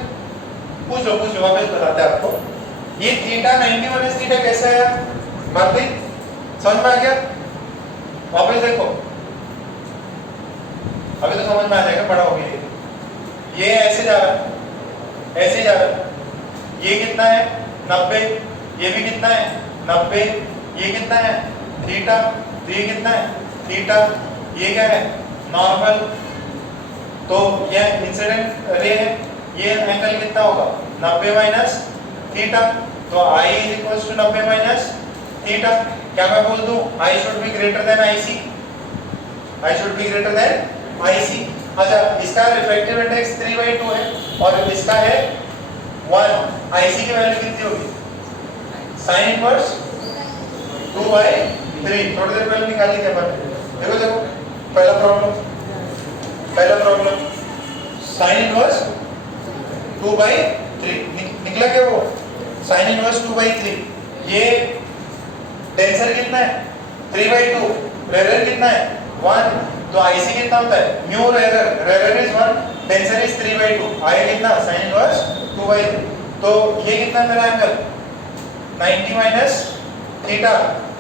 पूछ लो वापस बताते हैं आपको। ये थीटा 90 माइनस थीटा कैसे आया, बात नहीं समझ में आ गया, वापस देखो, अभी तो समझ में आ जाएगा, बड़ा हो गया। ये ऐसे जा रहा है, ऐसे जा रहा है, ये कितना है 90, ये भी कितना है 90, ये कितना है थीटा, तो ये कितना है थीटा, ये क्या है नॉर्मल। तो ये इंसिडेंट रे है, ये एंगल कितना होगा 90 माइनस थीटा। तो I is equals to 90 minus theta. क्या मैं बोल दूं I should be greater than IC, I should be greater than IC। अच्छा इसका रिफ्रैक्टिव इंडेक्स 3/2 है और इसका है 1, IC की वैल्यू कितनी होगी साइन इनवर्स 2/3। थोड़ी देर पहले निकाली थी अपन, देखो पहला प्रॉब्लम साइन इनवर्स 2/3 निकला क्या वो साइन इनवर्स 2/3। ये टेंसर कितना है 3/2, रेरर कितना है 1, तो IC कितना होता है mu rarer is 1, tensor is 3/2, आया कितना साइन इनवर्स 2/3। तो ये कितना मेरा angle 90 minus theta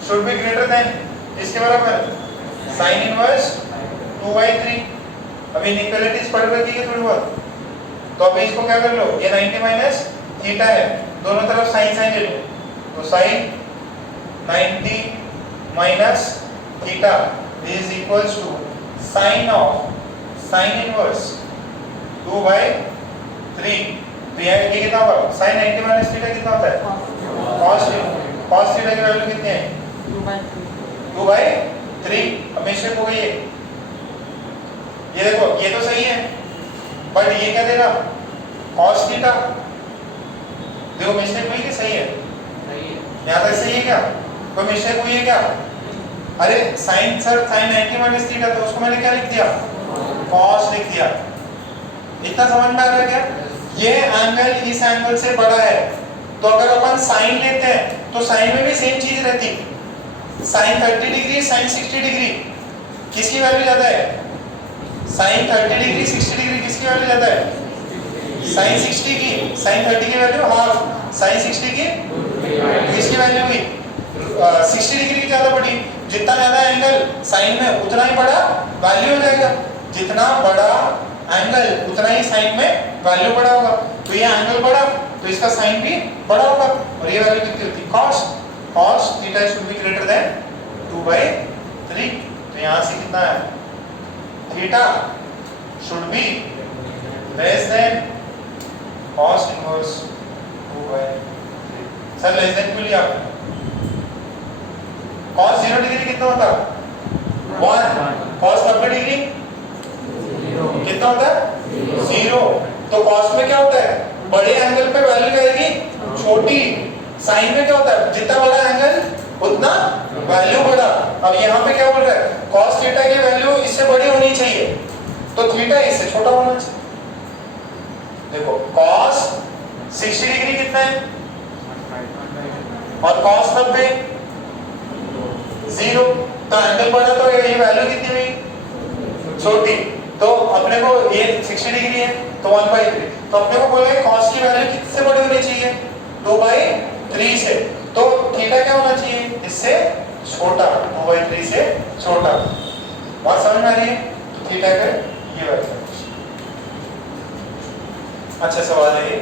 should be greater then इसके बराबर साइन इनवर्स 2/3। अभी इनइक्वालिटीज पढ़ रखी है थोड़ी बहुत, तो अभी इसको क्या कर लो, ये 90 माइनस थीटा है, दोनों तरफ साइन ले लो, तो sine 90 minus theta is equals to sine of sine inverse 2/3। तो ये कितना होगा साइन 90 माइनस थीटा कितना होता है cos थीटा की वैल्यू कितनी है 2/3। अब मिस्टेक हो गई है, ये देखो ये तो सही है बट ये क्या देगा cos थीटा, देखो मिस्टेक हुई कि सही है, यहाँ तक सही है क्या, कोई मिस्टेक हुई है क्या। अरे sine sir sine 90 minus theta, तो उसको मैंने क्या लिख दिया cos लिख दिया। इतना समझ में आ रहा है क्या, ये एंगल इस एंगल से बड़ा है, तो अगर अपन साइन लेते हैं तो साइन में भी सेम चीज रहती, साइन 30 डिग्री साइन 60 डिग्री, किसकी वैल्यू ज्यादा है साइन 30 डिग्री 60 डिग्री, किसकी वैल्यू ज्यादा है साइन 60 की, साइन 30 की वैल्यू हाफ, साइन 60 की किसकी वैल्यू हुई 60 डिग्री की ज्यादा बड़ी। जितना ज्यादा एंगल साइन में उतना ही बड़ा वैल्यू हो जाएगा, जितना बड़ा एंगल उतना ही साइन में वैल्यू बड़ा होगा। तो ये एंगल बड़ा तो इसका साइन भी बड़ा होगा, और ये वैल्यू कितनी होती cos theta should be greater then 2/3। तो यहाँ से कितना है theta should be less than cos inverse 2/3। Sir less than क्यों लिया, cos 0 डिग्री कितना होता 1, cos 90 डिग्री कितना होता है 0। तो cos में क्या होता है बड़े एंगल पे वैल्यू आएगी छोटी, साइन में क्या होता है जितना बड़ा एंगल उतना वैल्यू बड़ा। अब यहाँ पे क्या बोल रहा है cos थीटा की वैल्यू इससे बड़ी होनी चाहिए, तो थीटा इससे छोटा होना चाहिए। देखो cos 60 डिग्री कितना है और cos 90 0, तो एंगल बढ़ा तो ये वैल्यू कितनी हुई छोटी, तो अपने को ये 60 डिग्री है तो 1/3, तो अपने को बोला है cos की वैल्यू किससे बड़ी होनी चाहिए 2/3 से, तो थीटा क्या होना चाहिए इससे छोटा, 2/3 से छोटा। बात समझ में आ रही है? तो थीटा का ये वैल्यू। अच्छा सवाल है ये,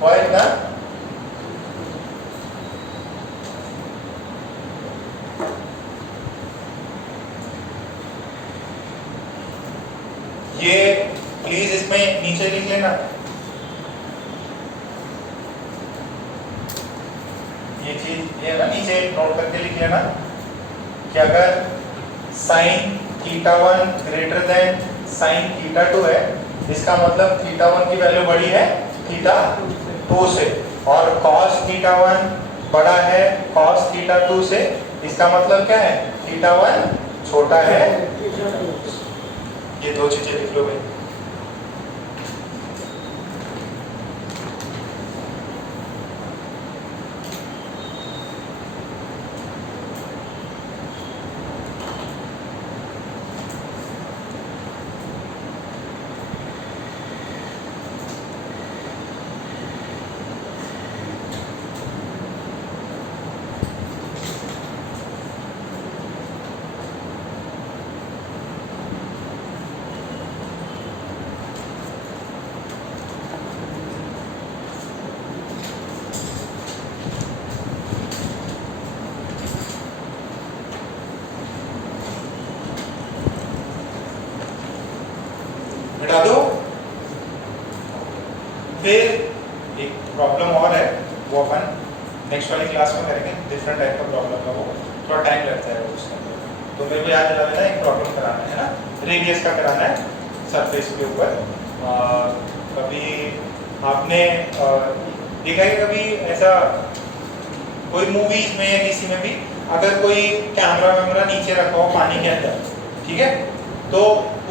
पॉइंट ना ये प्लीज इसमें नीचे लिख लेना, ये चीज ये ना नीचे नोट करके लिख लेना कि अगर sin θ1 ग्रेटर देन sin θ2 है, इसका मतलब θ1 की वैल्यू बड़ी है θ2 से, और cos θ1 बड़ा है cos θ2 से, इसका मतलब क्या है θ1 छोटा है। ये दो चीजें लिख लो भाई। हटा दो। फिर एक प्रॉब्लम और है, वो अपन नेक्स्ट वाली क्लास में करेंगे, डिफरेंट टाइप का प्रॉब्लम है, वो थोड़ा टाइम लगता है उसके अंदर, तो मेरे को याद दिला देना, एक प्रॉब्लम कराना है ना, रेडियस का कराना है सरफेस के ऊपर। कभी आपने देखा है कभी ऐसा कोई मूवीज में या किसी में भी, अगर कोई कैमरा वैमरा नीचे रखा हो पानी के अंदर, ठीक है, तो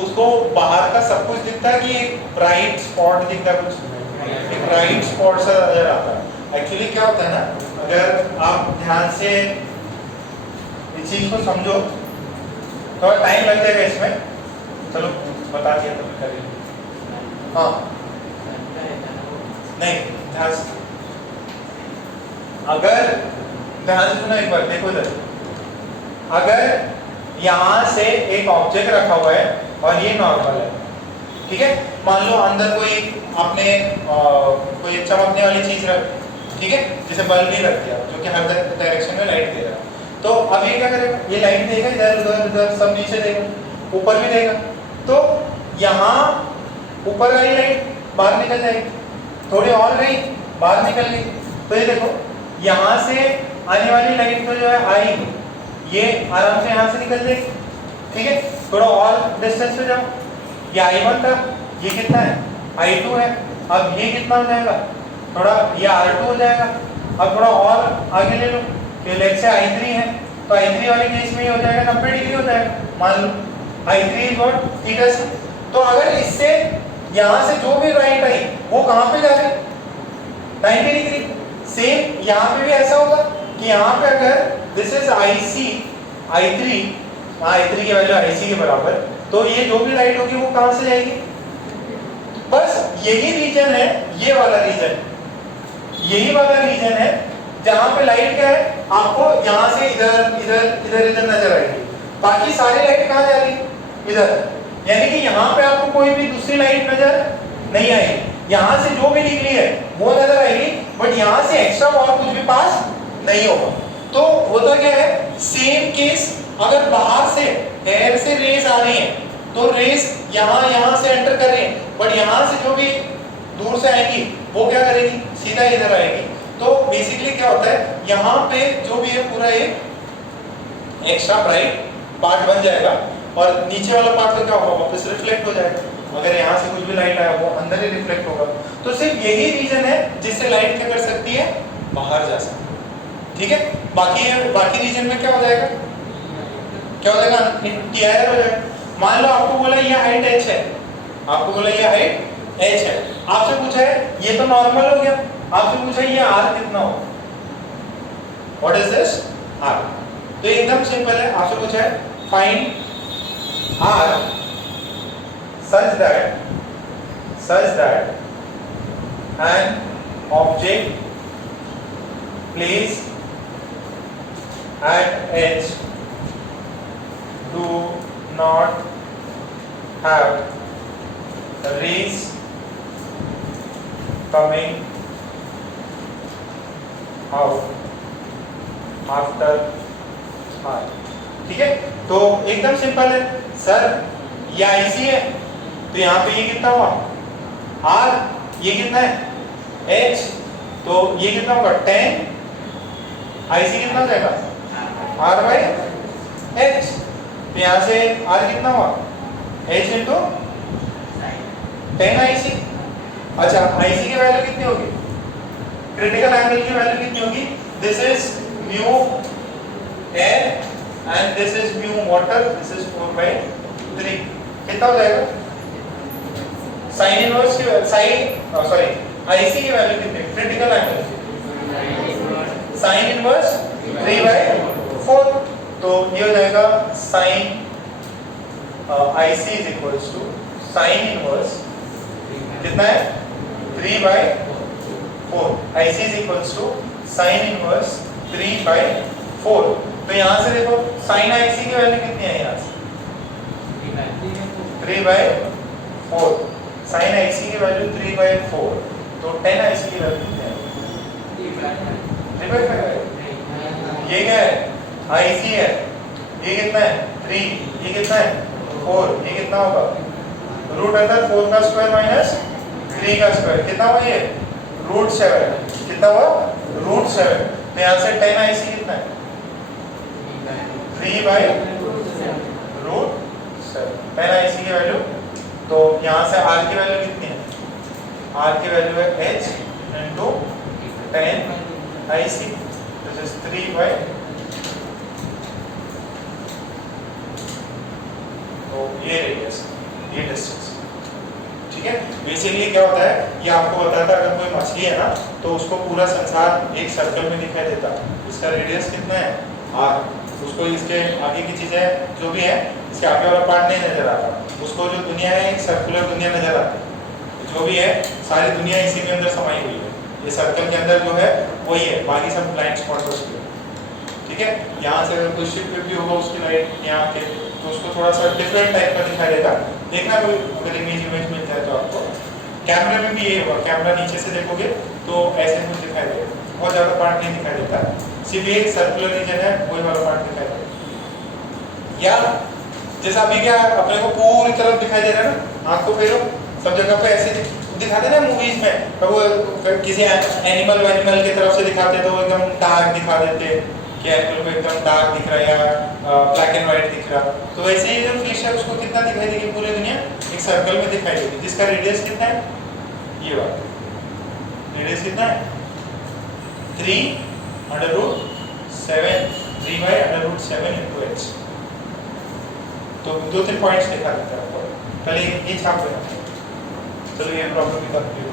उसको बाहर का सब कुछ दिखता है कि एक ब्राइट स्पॉट दिखता है, कुछ एक ब्राइट स्पॉट सा नजर आता है। एक्चुअली क्या होता है ना, अगर आप ध्यान से इस चीज को समझो, थोड़ा टाइम लग जाएगा इसमें, चलो बता दिया तो करिए। हाँ नहीं, ध्यान से, अगर ध्यान से सुनो एक बार, देखो इधर, अगर यहाँ से एक ऑब्जेक्ट रखा हुआ है और ये नॉर्मल है, ठीक है, मान लो अंदर कोई आपने कोई चमकने वाली चीज रख, ठीक है, जैसे बल्ब नहीं रख दिया जो कि हर डायरेक्शन में लाइट दे रहा है, तो अब ये क्या करेगा, ये लाइट देगा इधर उधर उधर सब, नीचे देगा, ऊपर भी देगा, तो यहाँ ऊपर वाली लाइट बाहर निकल जाएगी, थोड़ी और रही बाहर निकल गई, तो ये देखो यहाँ से आने वाली लाइट तो जो है आई, ये आराम से यहाँ से निकल जाएगी, ठीक है, थोड़ा और डिस्टेंस पे जाओ, ये I1 था, ये कितना है I2 है, अब ये कितना हो जाएगा, थोड़ा ये R2 हो जाएगा, अब थोड़ा और आगे ले लो कि लेट से I3 है, तो I3 वाले केस में ये हो जाएगा 90 डिग्री होता है, मान लो I3 इज व्हाट थीटा से। तो अगर इससे यहाँ से जो भी राइट आई वो कहाँ पे जा रही 90 डिग्री। सेम यहाँ पे भी ऐसा होगा कि यहाँ पे अगर this is IC I3, I3 की वैल्यू IC के बराबर, तो ये जो भी लाइट होगी वो कहाँ से जाएगी, बस यही रीजन है, ये वाला रीजन, यही वाला रीजन है जहां पे लाइट क्या है आपको यहां से इधर इधर इधर इधर नजर आएगी, बाकी सारी लाइट कहां जा रही इधर, यानी कि यहां पे आपको कोई भी दूसरी लाइट नजर नहीं आएगी, यहां से जो भी निकली है वो नजर आएगी, बट यहां से एक्स्ट्रा और कुछ भी पास नहीं होगा। तो होता क्या है, सेम केस अगर बाहर से एयर से रेज आ रही है तो रेज यहाँ से एंटर कर रही है, बट यहाँ से जो भी दूर से आएगी वो क्या करेगी, सीधा इधर आएगी। तो बेसिकली क्या होता है, यहाँ पे जो भी है पूरा एक एक्स्ट्रा ब्राइट पार्ट बन जाएगा और नीचे वाला पार्ट तो क्या होगा, वापस रिफ्लेक्ट हो जाएगा। अगर यहाँ से कुछ भी लाइट आया वो अंदर ही रिफ्लेक्ट होगा। तो सिर्फ यही रीजन है जिससे लाइट क्या कर सकती है, बाहर जा सकती है। ठीक है, बाकी रीजन में क्या हो जाएगा, क्या हो जाएगा, टीआईआर हो जाएगा। मान लो आपको बोला ये हाइट h है, आपको बोला ये हाइट h है, आपसे पूछा है ये तो नॉर्मल हो गया, आपसे पूछा है ये r कितना हो, व्हाट इज दिस r, तो एकदम सिंपल है, आपसे पूछा है find r such that an object placed at h do not have rays coming out after r। ठीक है, तो एकदम सिंपल है सर, ये IC है तो यहाँ पे ये कितना हुआ r, ये कितना है h, तो ये कितना होगा 10, IC कितना हो जाएगा r by h, तो यहाँ से r कितना हुआ h इंटू 10 IC। अच्छा IC की वैल्यू कितनी होगी, क्रिटिकल एंगल की वैल्यू कितनी होगी, this is mu air and this is mu water, this is 4/3, कितना हो जाएगा, साइन इनवर्स की सॉरी IC की वैल्यू कितनी, क्रिटिकल एंगल साइन इनवर्स 3/4, तो ये हो जाएगा sine IC is equals to sine inverse कितना है 3/4, IC is equals to sine inverse 3/4। तो यहाँ से देखो साइन IC की वैल्यू कितनी है, यहाँ से 3/4, साइन IC की वैल्यू 3/4, तो 10 IC की वैल्यू कितनी है 3/5, ये क्या है IC है, ये कितना है 3, ये कितना है 4, ये कितना होगा रूट अंदर 4 का स्क्वायर माइनस 3 का स्क्वायर, कितना हुआ ये √7, कितना हुआ √7, तो यहाँ से 10 IC कितना है 3/√7, 10 IC की वैल्यू, तो यहाँ से R की वैल्यू कितनी है, R की वैल्यू है h into 10 IC, this is 3/, तो ये रेडियस, ये डिस्टेंस। ठीक है, बेसिकली क्या होता है, ये आपको बताता है अगर कोई मछली है ना तो उसको पूरा संसार एक सर्कल में दिखाई देता है, इसका रेडियस कितना है r, उसको इसके आगे की चीजें जो भी है इसके आगे वाला पार्ट नहीं नजर आता, उसको जो दुनिया है एक सर्कुलर दुनिया नजर आती है, जो भी है सारी दुनिया इसी के अंदर समाई हुई है, ये सर्कल के अंदर जो है वही है, बाकी सब ब्लाइंड स्पॉट उसके। ठीक है, यहाँ से अगर कोई शिप भी होगा उसकी लाइट यहाँ के, तो उसको थोड़ा सा डिफरेंट टाइप का दिखाई देगा, देखना कोई अगर इमेज मिल जाए तो आपको। कैमरे में भी ये होगा, कैमरा नीचे से देखोगे तो ऐसे कुछ दिखाई देगा, बहुत ज़्यादा पार्ट नहीं दिखाई देता, सिर्फ एक सर्कुलर रीजन है वही वाला पार्ट दिखाई देगा। या जैसा अभी क्या अपने को पूरी तरफ दिखाई दे रहा है ना, आँख को फेरो, सब जगह पे ऐसे दिखाते ना मूवीज में, तो वो किसी एनिमल की तरफ से दिखाते तो वो एकदम डार्क दिखा देते कि एनिमल को एकदम डार्क दिख रहा है या ब्लैक एंड व्हाइट दिख रहा, तो वैसे ही जो फिश है उसको कितना दिखाई देगी, पूरी दुनिया एक सर्कल में दिखाई देगी, जिसका रेडियस कितना है, ये बात रेडियस कितना है 3/7 into h। तो 2-3 पॉइंट्स दिखा देते हैं आपको, पहले ये छाप देना। चलो ये प्रॉब्लम भी कंप्लीट हो।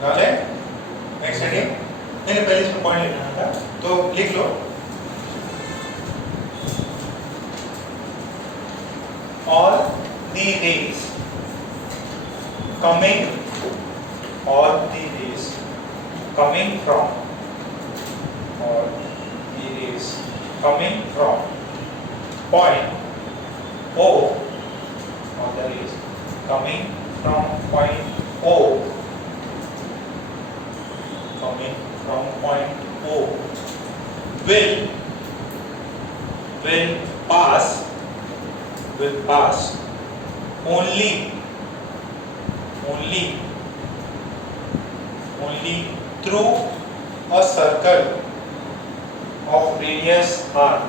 डाले नेक्स्ट हेडिंग, नहीं पहले इसमें पॉइंट लिखना था, तो लिख लो all the rays coming all the rays coming from all the rays coming from point O, all the rays coming from point O, coming from point O will pass only through a circle of radius r,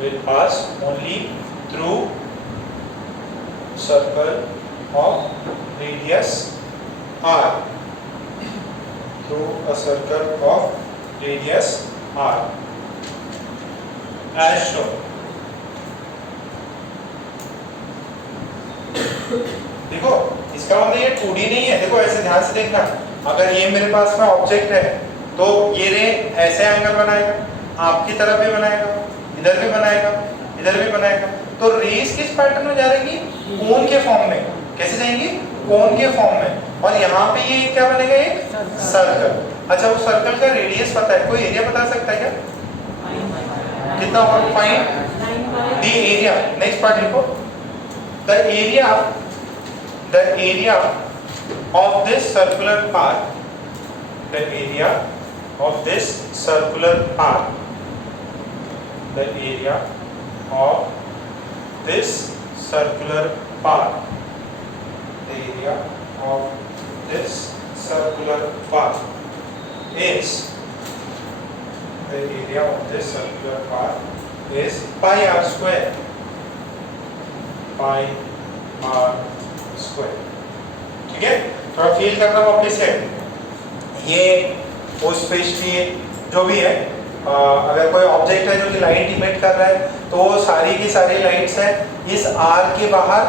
will pass only through circle of radius r, through a circle of radius r as shown। देखो इसका मतलब ये 2D नहीं है, देखो ऐसे ध्यान से देखना, अगर ये मेरे पास में ऑब्जेक्ट है तो ये रे ऐसे एंगल बनाएगा, आपकी तरफ भी बनाएगा, इधर भी बनाएगा, इधर भी बनाएगा, तो रेस किस पैटर्न में जा रहेगी? कोन के फॉर्म में। कैसे जाएंगी? कोन के फॉर्म में। और यहाँ पे ये क्या बनेगा? एक सर्कल। अच्छा, उस सर्कल का रेडियस पता है? कोई एरिया बता सकता है क्या? कितना होगा? Find the area. Next part लिखो, the area of this circular path, the area of this circular path, the area of this circular path, the area of this circular path is the area of this circular path is pi r square. pi r square. ठीक है, थोड़ा फील करना वापस है। ये उस फिश की जो भी है, अगर कोई ऑब्जेक्ट है जो कि लाइट इमिट कर रहा है तो वो सारी की सारी लाइट्स है इस आर के बाहर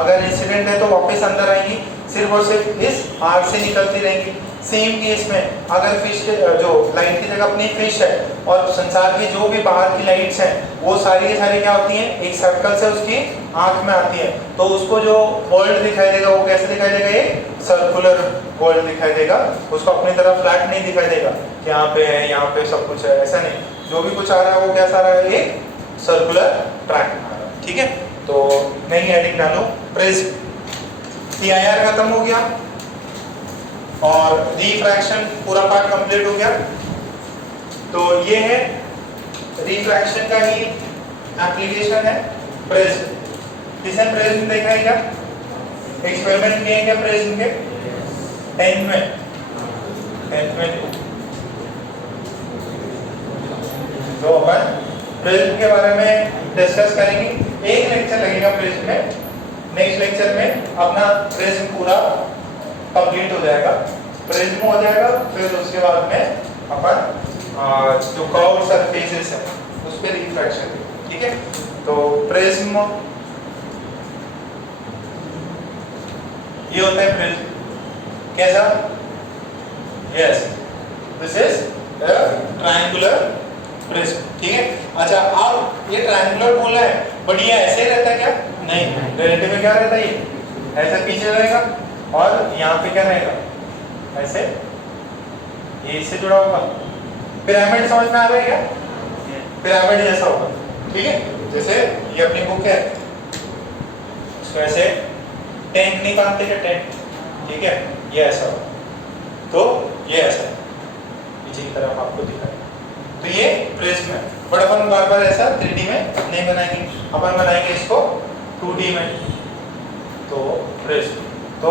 अगर इंसिडेंट है तो वापस अंदर आएंगी, सिर्फ और सिर्फ इस आर से निकलती रहेंगी। सेम केस में अगर फिश के जो लाइट की जगह अपनी फिश है और संसार की जो भी बाहर की लाइट्स हैं वो सारी की सारी क्या होती हैं, एक सर्कल से उसकी आंख में आती है, तो उसको जो वर्ल्ड दिखाई देगा वो कैसे दिखाई देगा, एक सर्कुलर वर्ल्ड दिखाई देगा। उसको अपनी तरफ फ्लैट नहीं दिखाई देगा कि यहाँ पे है यहाँ पे सब कुछ है, ऐसा नहीं। जो भी कुछ आ रहा है वो कैसा आ रहा है, एक सर्कुलर ट्रैक में आ रहा है। ठीक है, तो नई हेडिंग डालो प्रिज्म। TIR खत्म हो गया और रिफ्रैक्शन पूरा पार्ट कंप्लीट हो गया। तो ये है रिफ्रैक्शन का ही एप्लीकेशन है प्रिज्म। किसने प्रिज्म देखा है क्या, एक्सपेरिमेंट किए क्या प्रिज्म के 10th में? तो अपन प्रिज्म के बारे में डिस्कस करेंगे, एक लेक्चर लगेगा प्रिज्म में। नेक्स्ट लेक्चर में अपना प्रिज्म पूरा कंप्लीट हो जाएगा, प्रिज्म हो जाएगा। फिर उसके बाद में अपन जो कर्व सरफेसेस है उस पे रिफ्रैक्शन। ठीक है, तो प्रिज्म ये होता है प्रिज्म कैसा, yes this is triangular prism. ठीक है, अच्छा आप ये ट्रायंगुलर बोला है बट ये ऐसे रहता है क्या, नहीं, रिलेटिव में क्या रहता है, ये ऐसे पीछे रहेगा और यहाँ पे क्या रहेगा, ऐसे ये इससे जुड़ा होगा। पिरामिड समझ में आ रहा है क्या, पिरामिड जैसा होगा। ठीक है, जैसे ये अपनी बुक है, इसको ऐसे टेंट नहीं बांधते क्या, टेंट, ठीक है, ये ऐसा होगा, तो ये ऐसा पीछे की तरफ आपको दिखा है, तो ये प्रिज्म है। बट अपन बार बार ऐसा 3D में नहीं बनाएंगे, अपन बनाएंगे इसको 2D में, तो प्रिज्म। तो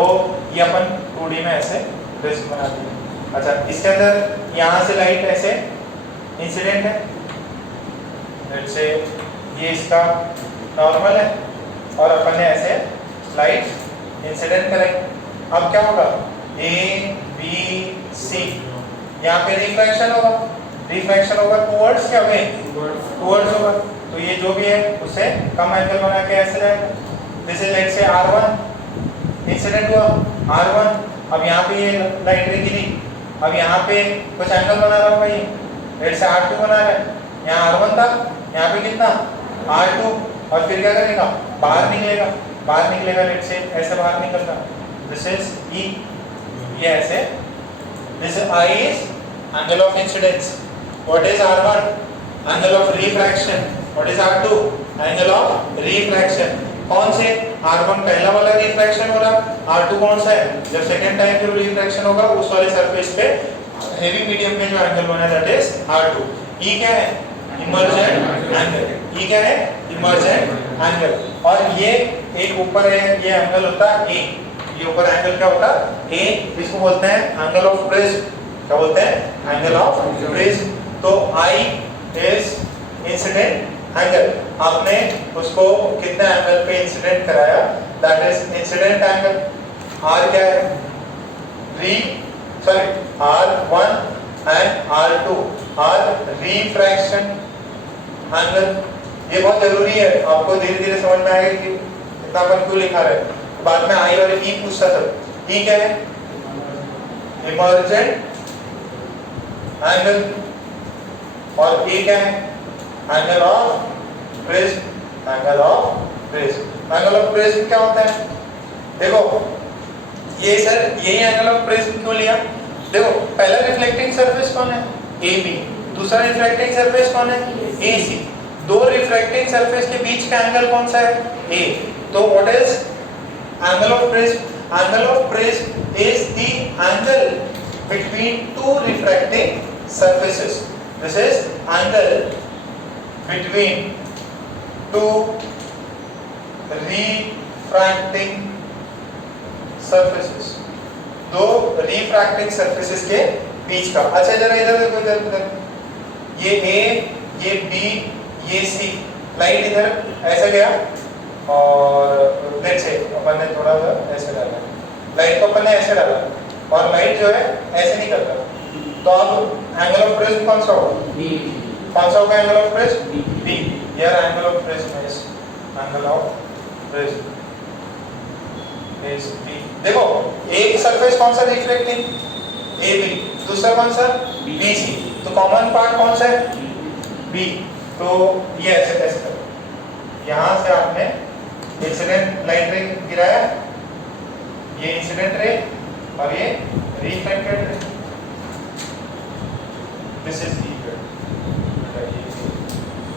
ये अपन 2D में ऐसे प्रिज्म बना दिए। अच्छा, इसके अंदर यहाँ से लाइट ऐसे इंसिडेंट है, जैसे ये इसका नॉर्मल है और अपन ने ऐसे लाइट इंसिडेंट करेंगे। अब क्या होगा, A B C, यहाँ पे रिफ्रैक्शन होगा, रिफ्रैक्शन होगा टुवर्ड्स क्या वे, टुवर्ड्स होगा, तो ये जो भी है उससे कम एंगल बना के ऐसे जाएगा। जैसे लेट्स से R1 इंसिडेंट हुआ, R1, अब यहाँ पे ये लाइट गिरी, अब यहाँ पे कुछ एंगल बना रहा होगा, ये लेट्स से R2 बना रहा है, यहाँ R1 था, यहाँ पे कितना R2, और फिर क्या करेगा, बाहर निकलेगा, बाहर निकलेगा, लेट्स से ऐसे बाहर निकलता, दिस इज E, ये ऐसे, this I is angle of incidence, what is R1, angle of refraction, what is R2, angle of refraction। कौन से, R1 पहला वाला रिफ्रैक्शन हो रहा, R2 कौन सा है, जब सेकंड टाइम जो रिफ्रैक्शन होगा उस वाले सरफेस पे हेवी मीडियम में जो एंगल बना दैट इज R2। E क्या है, इमर्जेंट एंगल, E क्या है, इमर्जेंट एंगल। और ये एक ऊपर है, ये एंगल होता है A, ये ऊपर एंगल क्या होता है A, इसको बोलते हैं एंगल ऑफ प्रिज्म। क्या बोलते हैं, एंगल ऑफ प्रिज्म। तो I इज इंसिडेंट एंगल, आपने उसको कितने एंगल पे इंसिडेंट कराया, that is incident angle. R क्या है, R1 and R2 are refraction angle. ये बहुत जरूरी है, आपको धीरे धीरे समझ में आएगा कि इतना अपन क्यों लिखा रहे हैं। बाद में आई और ई पूछता सब। ई क्या है, इमर्जेंट एंगल, और ए क्या है, angle of prism. Angle of prism, angle of prism क्या होता है, देखो ये सर यही एंगल ऑफ प्रिज्म क्यों लिया, देखो पहला रिफ्लेक्टिंग सरफेस कौन है, ए बी, दूसरा रिफ्रैक्टिंग सरफेस कौन है, ए सी। दो रिफ्रैक्टिंग सरफेस के बीच का एंगल कौन सा है, ए। तो what is angle of prism, angle of prism is the angle between two refracting surfaces. This is angle between two refracting surfaces. दो refracting surfaces के बीच का। अच्छा जरा इधर देखो, इधर ये ए, ये बी, ये सी, लाइट इधर ऐसा गया और लेट्स से अपन ने थोड़ा सा ऐसे डाला, लाइट को अपन ने ऐसे डाला और लाइट जो है ऐसे नहीं करता, तो अब एंगल ऑफ प्रिज्म कौन सा होगा? कौन सा होगा एंगल ऑफ प्रिज्म? बी। यार angle of prism is angle of prism is B. देखो एक सरफेस कौन सा रिफ्लेक्टिंग? ए बी, दूसरा कौन सा? बी सी, तो कॉमन पार्ट कौन सा है? बी। तो ये ऐसे ऐसे करो, यहाँ से आपने इंसिडेंट लाइट रे गिराया, ये इंसिडेंट रे और ये reflected ray, this is e,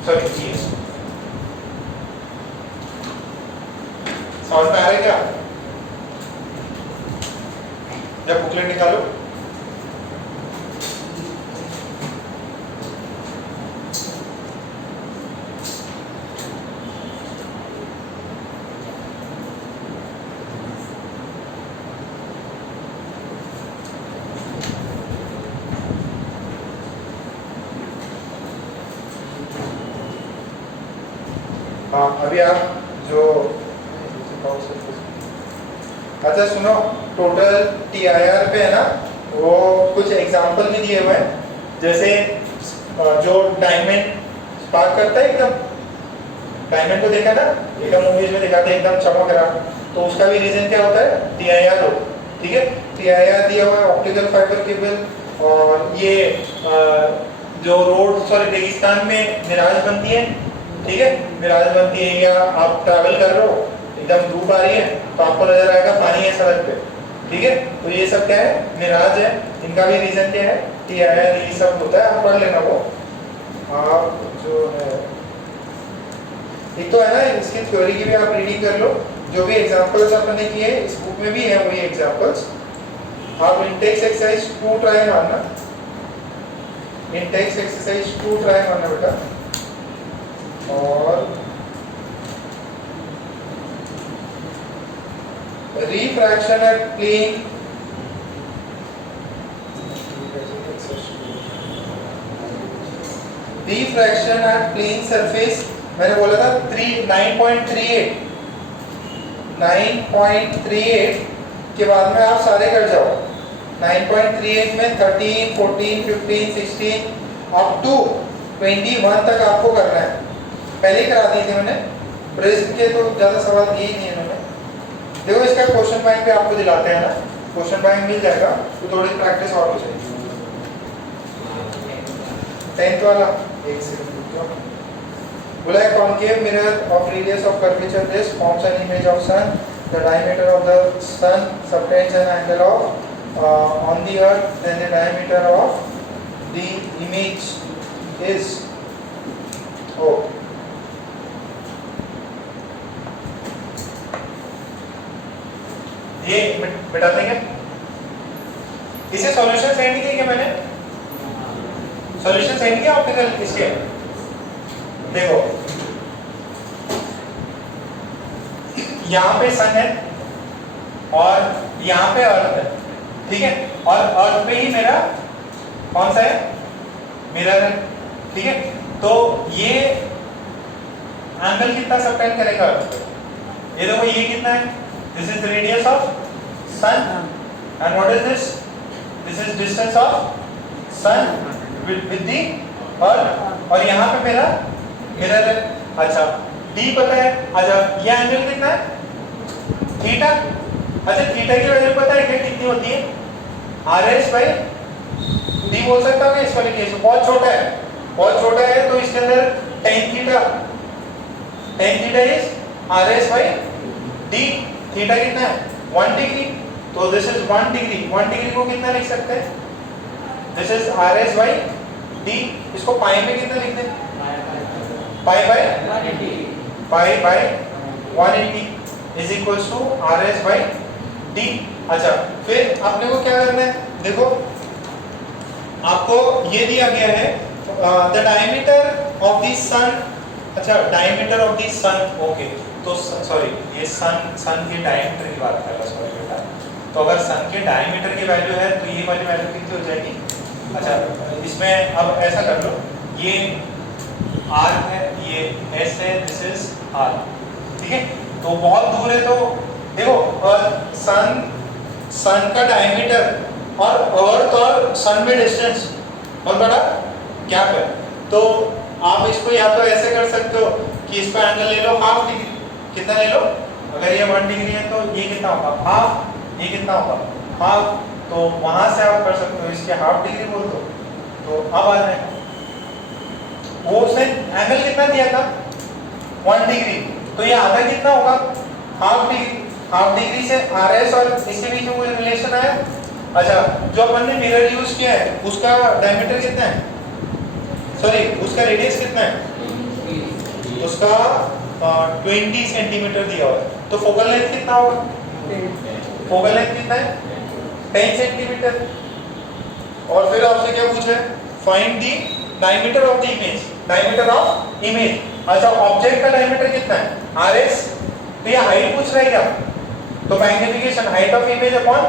sorry e. समझ में आ रहा है क्या? जब बुकलेट निकालो, हाँ अभी आप जो, अच्छा सुनो, टोटल TIR पे है ना, वो कुछ एग्जांपल भी दिए हुए हैं, जैसे जो डायमंड स्पार्क करता है एकदम, डायमंड को देखा ना एकदम मूवीज में दिखाते हैं एकदम चमक रहा, तो उसका भी रीजन क्या होता है? TIR हो, ठीक है। TIR दिया हुआ है ऑप्टिकल फाइबर केबल, और ये जो रोड सॉरी रेगिस्तान में मिराज बनती है, ठीक है, मिराज बनती है, या आप ट्रैवल कर रहे हो एकदम धूप आ रही है तो आपको नजर आएगा पानी है सड़क पे, ठीक है, तो ये सब क्या है? मिराज है। इनका भी रीजन क्या है? TIR, ये सब होता है, आप पढ़ लेना वो। आप जो है एक तो है ना, इसकी थ्योरी की भी आप रीडिंग कर लो, जो भी एग्जांपल्स अपन ने किए इस बुक में भी है वही एग्जांपल्स। आप इंटेक्स एक्सरसाइज 2 ट्राई मारना, इंटेक्स एक्सरसाइज 2 ट्राई मारना बेटा, और refraction at plane, refraction at plane surface, मैंने बोला था 9.38 के बाद में आप सारे कर जाओ। 9.38 में 13, 14, 15, 16 अप टू 21 तक आपको करना है। पहले ही करा दिए थे मैंने, प्रिज्म के तो ज़्यादा सवाल दिए ही नहीं इन्होंने। देखो इसका क्वेश्चन बैंक पे आपको दिलाते हैं ना, क्वेश्चन बैंक मिल जाएगा, तो थोड़ी प्रैक्टिस और हो जाएगी। 10th वाला एक सेकंड बोला है, concave mirror of radius of curvature this forms an image of sun, the diameter of the sun subtends an angle of on the earth, then the diameter of the image is o. ये बिठा देंगे, इसे सॉल्यूशन सेंड किया क्या मैंने? सॉल्यूशन सेंड किया ऑप्टिकल इसके, देखो यहाँ पे सन है और यहाँ पे अर्थ है, ठीक है, और अर्थ पे ही मेरा कौन सा है? मिरर है, ठीक है। तो ये एंगल कितना सबटेंड करेगा अर्थ पे? ये देखो ये कितना है? This is the radius of sun, and what is this? This is distance of sun with the earth, और यहाँ पे मेरा मिरर है। अच्छा d पता है, अच्छा ये एंगल कितना है? थीटा। अच्छा थीटा की वैल्यू पता है क्या कितनी होती है? RS बाई d बोल सकता हूँ इस वाले केस में, बहुत छोटा है, बहुत छोटा है, तो इसके अंदर tan theta is RS by d। Theta कितना है? 1 डिग्री, तो दिस इज 1 डिग्री। 1 डिग्री को कितना लिख सकते हैं? This is RS by d। इसको पाई में कितना लिख दें? Pi by 180 is equals to RS by d। अच्छा फिर आपने को क्या करना है? देखो आपको ये दिया गया है the diameter of the sun. अच्छा diameter of the sun, okay, तो सॉरी ये सन के डायमीटर की बात कर रहा, सॉरी बेटा। तो अगर सन के डायमीटर की वैल्यू है तो ये वाली वैल्यू कितनी हो जाएगी? अच्छा इसमें अब ऐसा कर लो, ये R है, ये S है, दिस इज R, ठीक है। तो बहुत दूर है, तो देखो सन का डायमीटर और अर्थ और सन में डिस्टेंस बहुत बड़ा गैप है। तो आप इसको या तो ऐसे कर सकते हो कि इसका एंगल ले लो हाफ डिग्री, कितना ले लो, अगर ये 1 डिग्री है तो ये कितना होगा हाफ, ये कितना होगा हाफ, तो वहां से आप कर सकते हो इसके हाफ डिग्री बोल दो, तो अब आ जाएगा। वो उसने एंगल कितना दिया था 1 डिग्री, तो ये आधा कितना होगा हाफ डिग्री, हाफ डिग्री से RS और इसके बीच में कोई रिलेशन आया। अच्छा, जो अपन ने मिरर यूज किया है उसका डायमीटर कितना है, सॉरी उसका रेडियस कितना है, उसका 20 सेंटीमीटर दिया हुआ है, तो फोकल लेंथ कितना होगा, फोकल लेंथ कितना है 10 सेंटीमीटर। और फिर आपसे क्या पूछा है, find the diameter of the image, diameter of image. अच्छा, ऑब्जेक्ट का डायमीटर कितना है RS, तो ये हाइट पूछ रहा है क्या, तो magnification height of image upon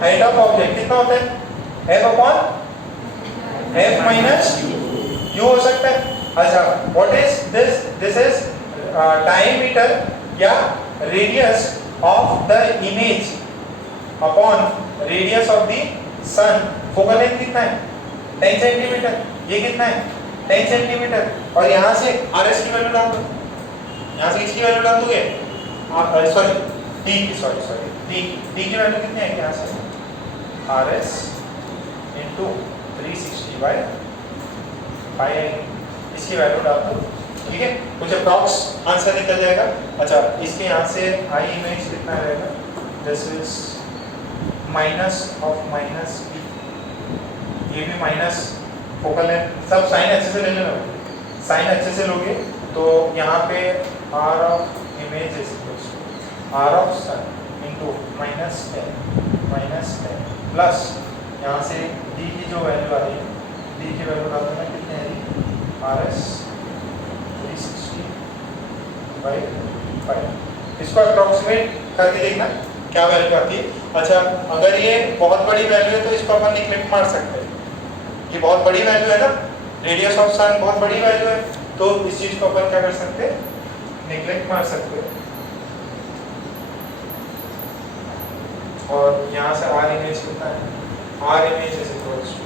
height of object कितना होता है F upon F minus U हो सकता है। अच्छा, what is this, this is diameter या radius of the image upon radius of the sun. Focal length कितना है 10 सेंटीमीटर, ये कितना है 10 सेंटीमीटर, और यहाँ से RS की वैल्यू डाल दो, यहाँ से इसकी वैल्यू डाल दोगे आप, सॉरी T की, सॉरी T की वैल्यू कितनी है यहाँ से RS इंटू 360/5, इसकी वैल्यू डाल दो, ठीक है, कुछ अप्रॉक्स आंसर निकल जाएगा। अच्छा, इसके यहाँ से आई इमेज कितना रहेगा, this is minus of minus B, ये भी माइनस फोकल है, सब साइन अच्छे से ले लेना, साइन अच्छे से लोगे तो यहाँ पे R of image is R of sun into minus है प्लस यहाँ से D की जो वैल्यू आ रही है, D की वैल्यू डाल देना, कितने है RS 360/5, इसको अप्रॉक्सीमेट करके देखना क्या वैल्यू आती है। अच्छा, अगर ये बहुत बड़ी वैल्यू है तो इसको अपन निगलेक्ट मार सकते हैं, ये बहुत बड़ी वैल्यू है ना, रेडियस ऑफ सन बहुत बड़ी वैल्यू है, तो इस चीज को अपन क्या कर सकते हैं, निगलेक्ट मार सकते हैं। और यहाँ से R इमेज कितना है, R image is equals to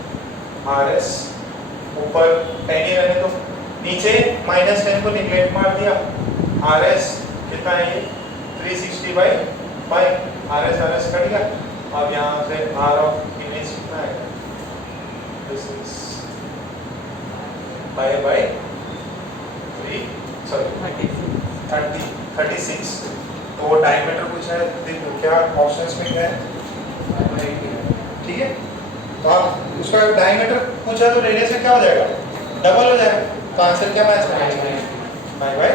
RS, ऊपर 10 ही रहने तो, नीचे -10 को निगलेक्ट मार दिया, RS कितना है ये 360/5, RS कट गया। अब यहाँ से R ऑफ इमेज कितना है, दिस इज 5/3, सॉरी 36, तो डायमीटर पूछा है, देखो क्या ऑप्शंस में क्या है, ठीक है, तो आप उसका डायमीटर पूछा तो रेडियस में क्या हो जाएगा, डबल हो जाएगा, तो आंसर क्या मैच करेगा, भाई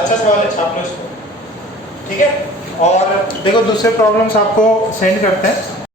अच्छा सवाल है, छाप लो इसको, ठीक है। और देखो दूसरे प्रॉब्लम्स आपको सेंड करते हैं।